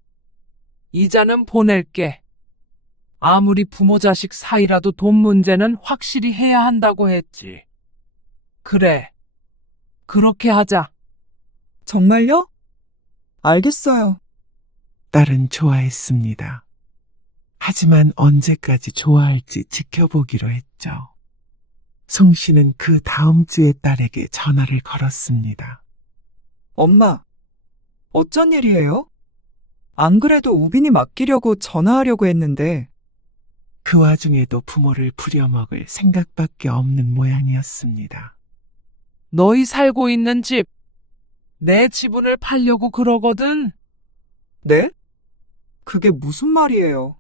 이자는 보낼게. 아무리 부모 자식 사이라도 돈 문제는 확실히 해야 한다고 했지. 그래. 그렇게 하자. 정말요? 알겠어요. 딸은 좋아했습니다. 하지만 언제까지 좋아할지 지켜보기로 했죠. 송씨는 그 다음 주에 딸에게 전화를 걸었습니다. 엄마, 어쩐 일이에요? 안 그래도 우빈이 맡기려고 전화하려고 했는데, 그 와중에도 부모를 부려먹을 생각밖에 없는 모양이었습니다. 너희 살고 있는 집, 내 지분을 팔려고 그러거든. 네? 그게 무슨 말이에요?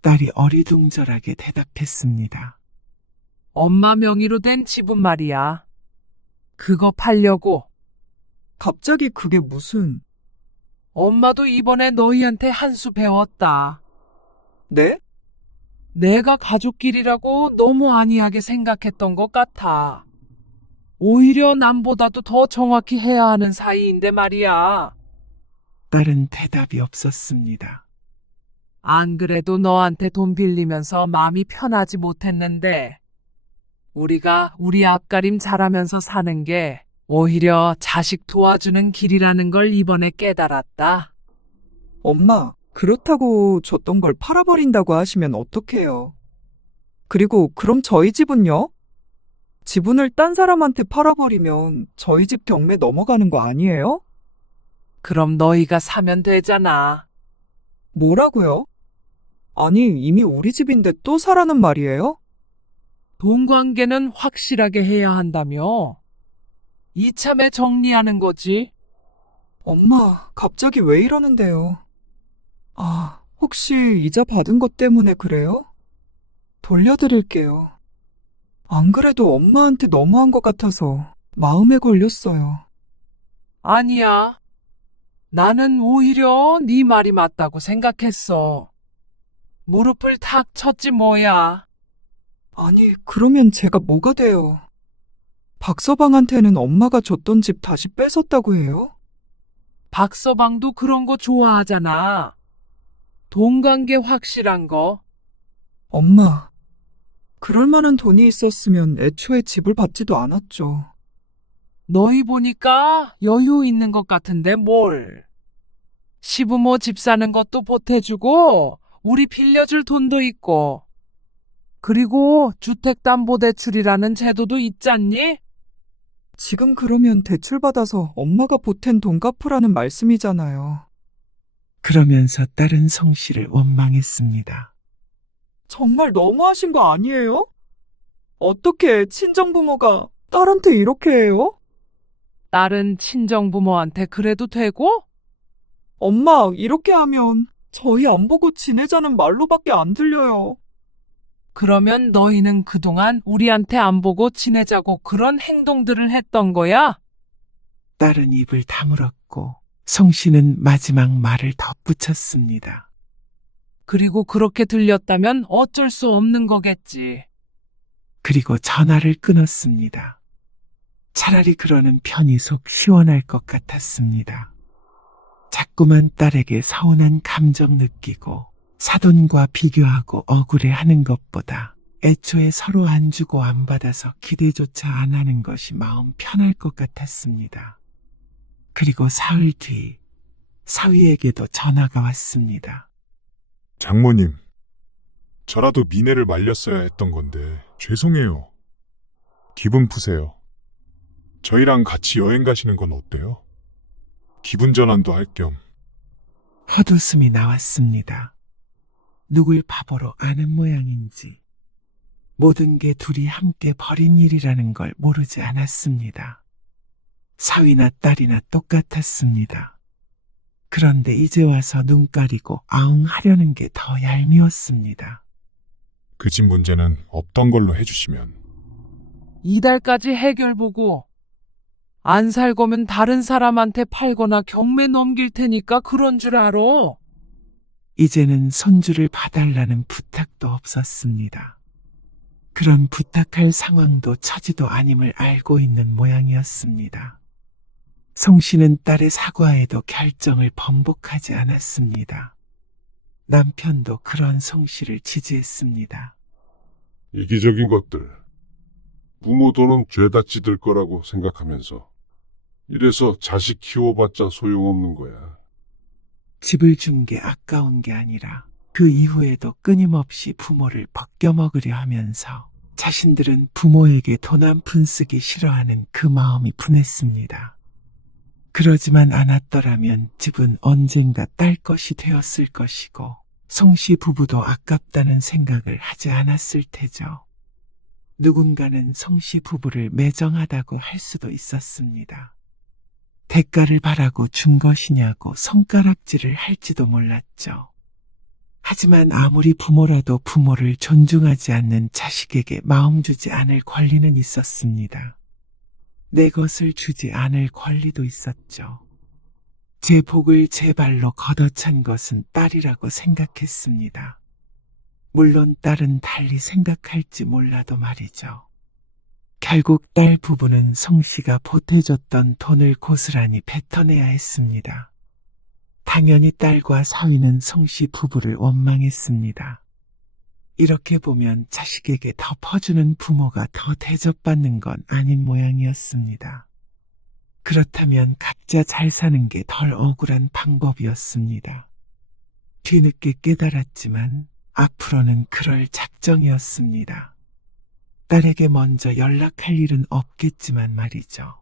딸이 어리둥절하게 대답했습니다. 엄마 명의로 된 지분 말이야. 그거 팔려고. 갑자기 그게 무슨... 엄마도 이번에 너희한테 한 수 배웠다. 네? 내가 가족끼리라고 너무 안이하게 생각했던 것 같아. 오히려 남보다도 더 정확히 해야 하는 사이인데 말이야. 딸은 대답이 없었습니다. 안 그래도 너한테 돈 빌리면서 마음이 편하지 못했는데, 우리가 우리 앞가림 잘하면서 사는 게 오히려 자식 도와주는 길이라는 걸 이번에 깨달았다. 엄마, 그렇다고 줬던 걸 팔아버린다고 하시면 어떡해요? 그리고 그럼 저희 집은요? 지분을 딴 사람한테 팔아버리면 저희 집 경매 넘어가는 거 아니에요? 그럼 너희가 사면 되잖아. 뭐라고요? 아니, 이미 우리 집인데 또 사라는 말이에요? 돈 관계는 확실하게 해야 한다며. 이참에 정리하는 거지. 엄마, 갑자기 왜 이러는데요? 아, 혹시 이자 받은 것 때문에 그래요? 돌려드릴게요. 안 그래도 엄마한테 너무한 것 같아서 마음에 걸렸어요. 아니야. 나는 오히려 네 말이 맞다고 생각했어. 무릎을 탁 쳤지 뭐야. 아니, 그러면 제가 뭐가 돼요? 박서방한테는 엄마가 줬던 집 다시 뺏었다고 해요? 박서방도 그런 거 좋아하잖아. 돈 관계 확실한 거. 엄마, 그럴 만한 돈이 있었으면 애초에 집을 받지도 않았죠. 너희 보니까 여유 있는 것 같은데 뭘. 시부모 집 사는 것도 보태주고 우리 빌려줄 돈도 있고. 그리고 주택담보대출이라는 제도도 있잖니? 지금 그러면 대출 받아서 엄마가 보탠 돈 갚으라는 말씀이잖아요. 그러면서 딸은 성씨를 원망했습니다. 정말 너무하신 거 아니에요? 어떻게 친정부모가 딸한테 이렇게 해요? 딸은 친정부모한테 그래도 되고? 엄마, 이렇게 하면 저희 안 보고 지내자는 말로밖에 안 들려요. 그러면 너희는 그동안 우리한테 안 보고 지내자고 그런 행동들을 했던 거야? 딸은 입을 다물었고 성씨는 마지막 말을 덧붙였습니다. 그리고 그렇게 들렸다면 어쩔 수 없는 거겠지. 그리고 전화를 끊었습니다. 차라리 그러는 편이 속 시원할 것 같았습니다. 자꾸만 딸에게 서운한 감정 느끼고 사돈과 비교하고 억울해하는 것보다 애초에 서로 안 주고 안 받아서 기대조차 안 하는 것이 마음 편할 것 같았습니다. 그리고 사흘 뒤 사위에게도 전화가 왔습니다. 장모님, 저라도 미네를 말렸어야 했던 건데 죄송해요. 기분 푸세요. 저희랑 같이 여행 가시는 건 어때요? 기분 전환도 할 겸. 헛웃음이 나왔습니다. 누굴 바보로 아는 모양인지 모든 게 둘이 함께 벌인 일이라는 걸 모르지 않았습니다. 사위나 딸이나 똑같았습니다. 그런데 이제 와서 눈 가리고 아웅하려는 게 더 얄미웠습니다. 그 집 문제는 없던 걸로 해주시면. 이달까지 해결 보고 안 살 거면 다른 사람한테 팔거나 경매 넘길 테니까 그런 줄 알아. 이제는 손주를 봐달라는 부탁도 없었습니다. 그런 부탁할 상황도 처지도 아님을 알고 있는 모양이었습니다. 송씨는 딸의 사과에도 결정을 번복하지 않았습니다. 남편도 그런 송씨를 지지했습니다. 이기적인 것들. 부모 돈은 죄다 찌들 거라고 생각하면서 이래서 자식 키워봤자 소용없는 거야. 집을 준 게 아까운 게 아니라 그 이후에도 끊임없이 부모를 벗겨먹으려 하면서 자신들은 부모에게 돈 한 푼 쓰기 싫어하는 그 마음이 분했습니다. 그러지만 않았더라면 집은 언젠가 딸 것이 되었을 것이고 송씨 부부도 아깝다는 생각을 하지 않았을 테죠. 누군가는 송씨 부부를 매정하다고 할 수도 있었습니다. 대가를 바라고 준 것이냐고 손가락질을 할지도 몰랐죠. 하지만 아무리 부모라도 부모를 존중하지 않는 자식에게 마음 주지 않을 권리는 있었습니다. 내 것을 주지 않을 권리도 있었죠. 제 복을 제 발로 걷어찬 것은 딸이라고 생각했습니다. 물론 딸은 달리 생각할지 몰라도 말이죠. 결국 딸 부부는 송씨가 보태줬던 돈을 고스란히 뱉어내야 했습니다. 당연히 딸과 사위는 송씨 부부를 원망했습니다. 이렇게 보면 자식에게 더 퍼주는 부모가 더 대접받는 건 아닌 모양이었습니다. 그렇다면 각자 잘 사는 게 덜 억울한 방법이었습니다. 뒤늦게 깨달았지만 앞으로는 그럴 작정이었습니다. 딸에게 먼저 연락할 일은 없겠지만 말이죠.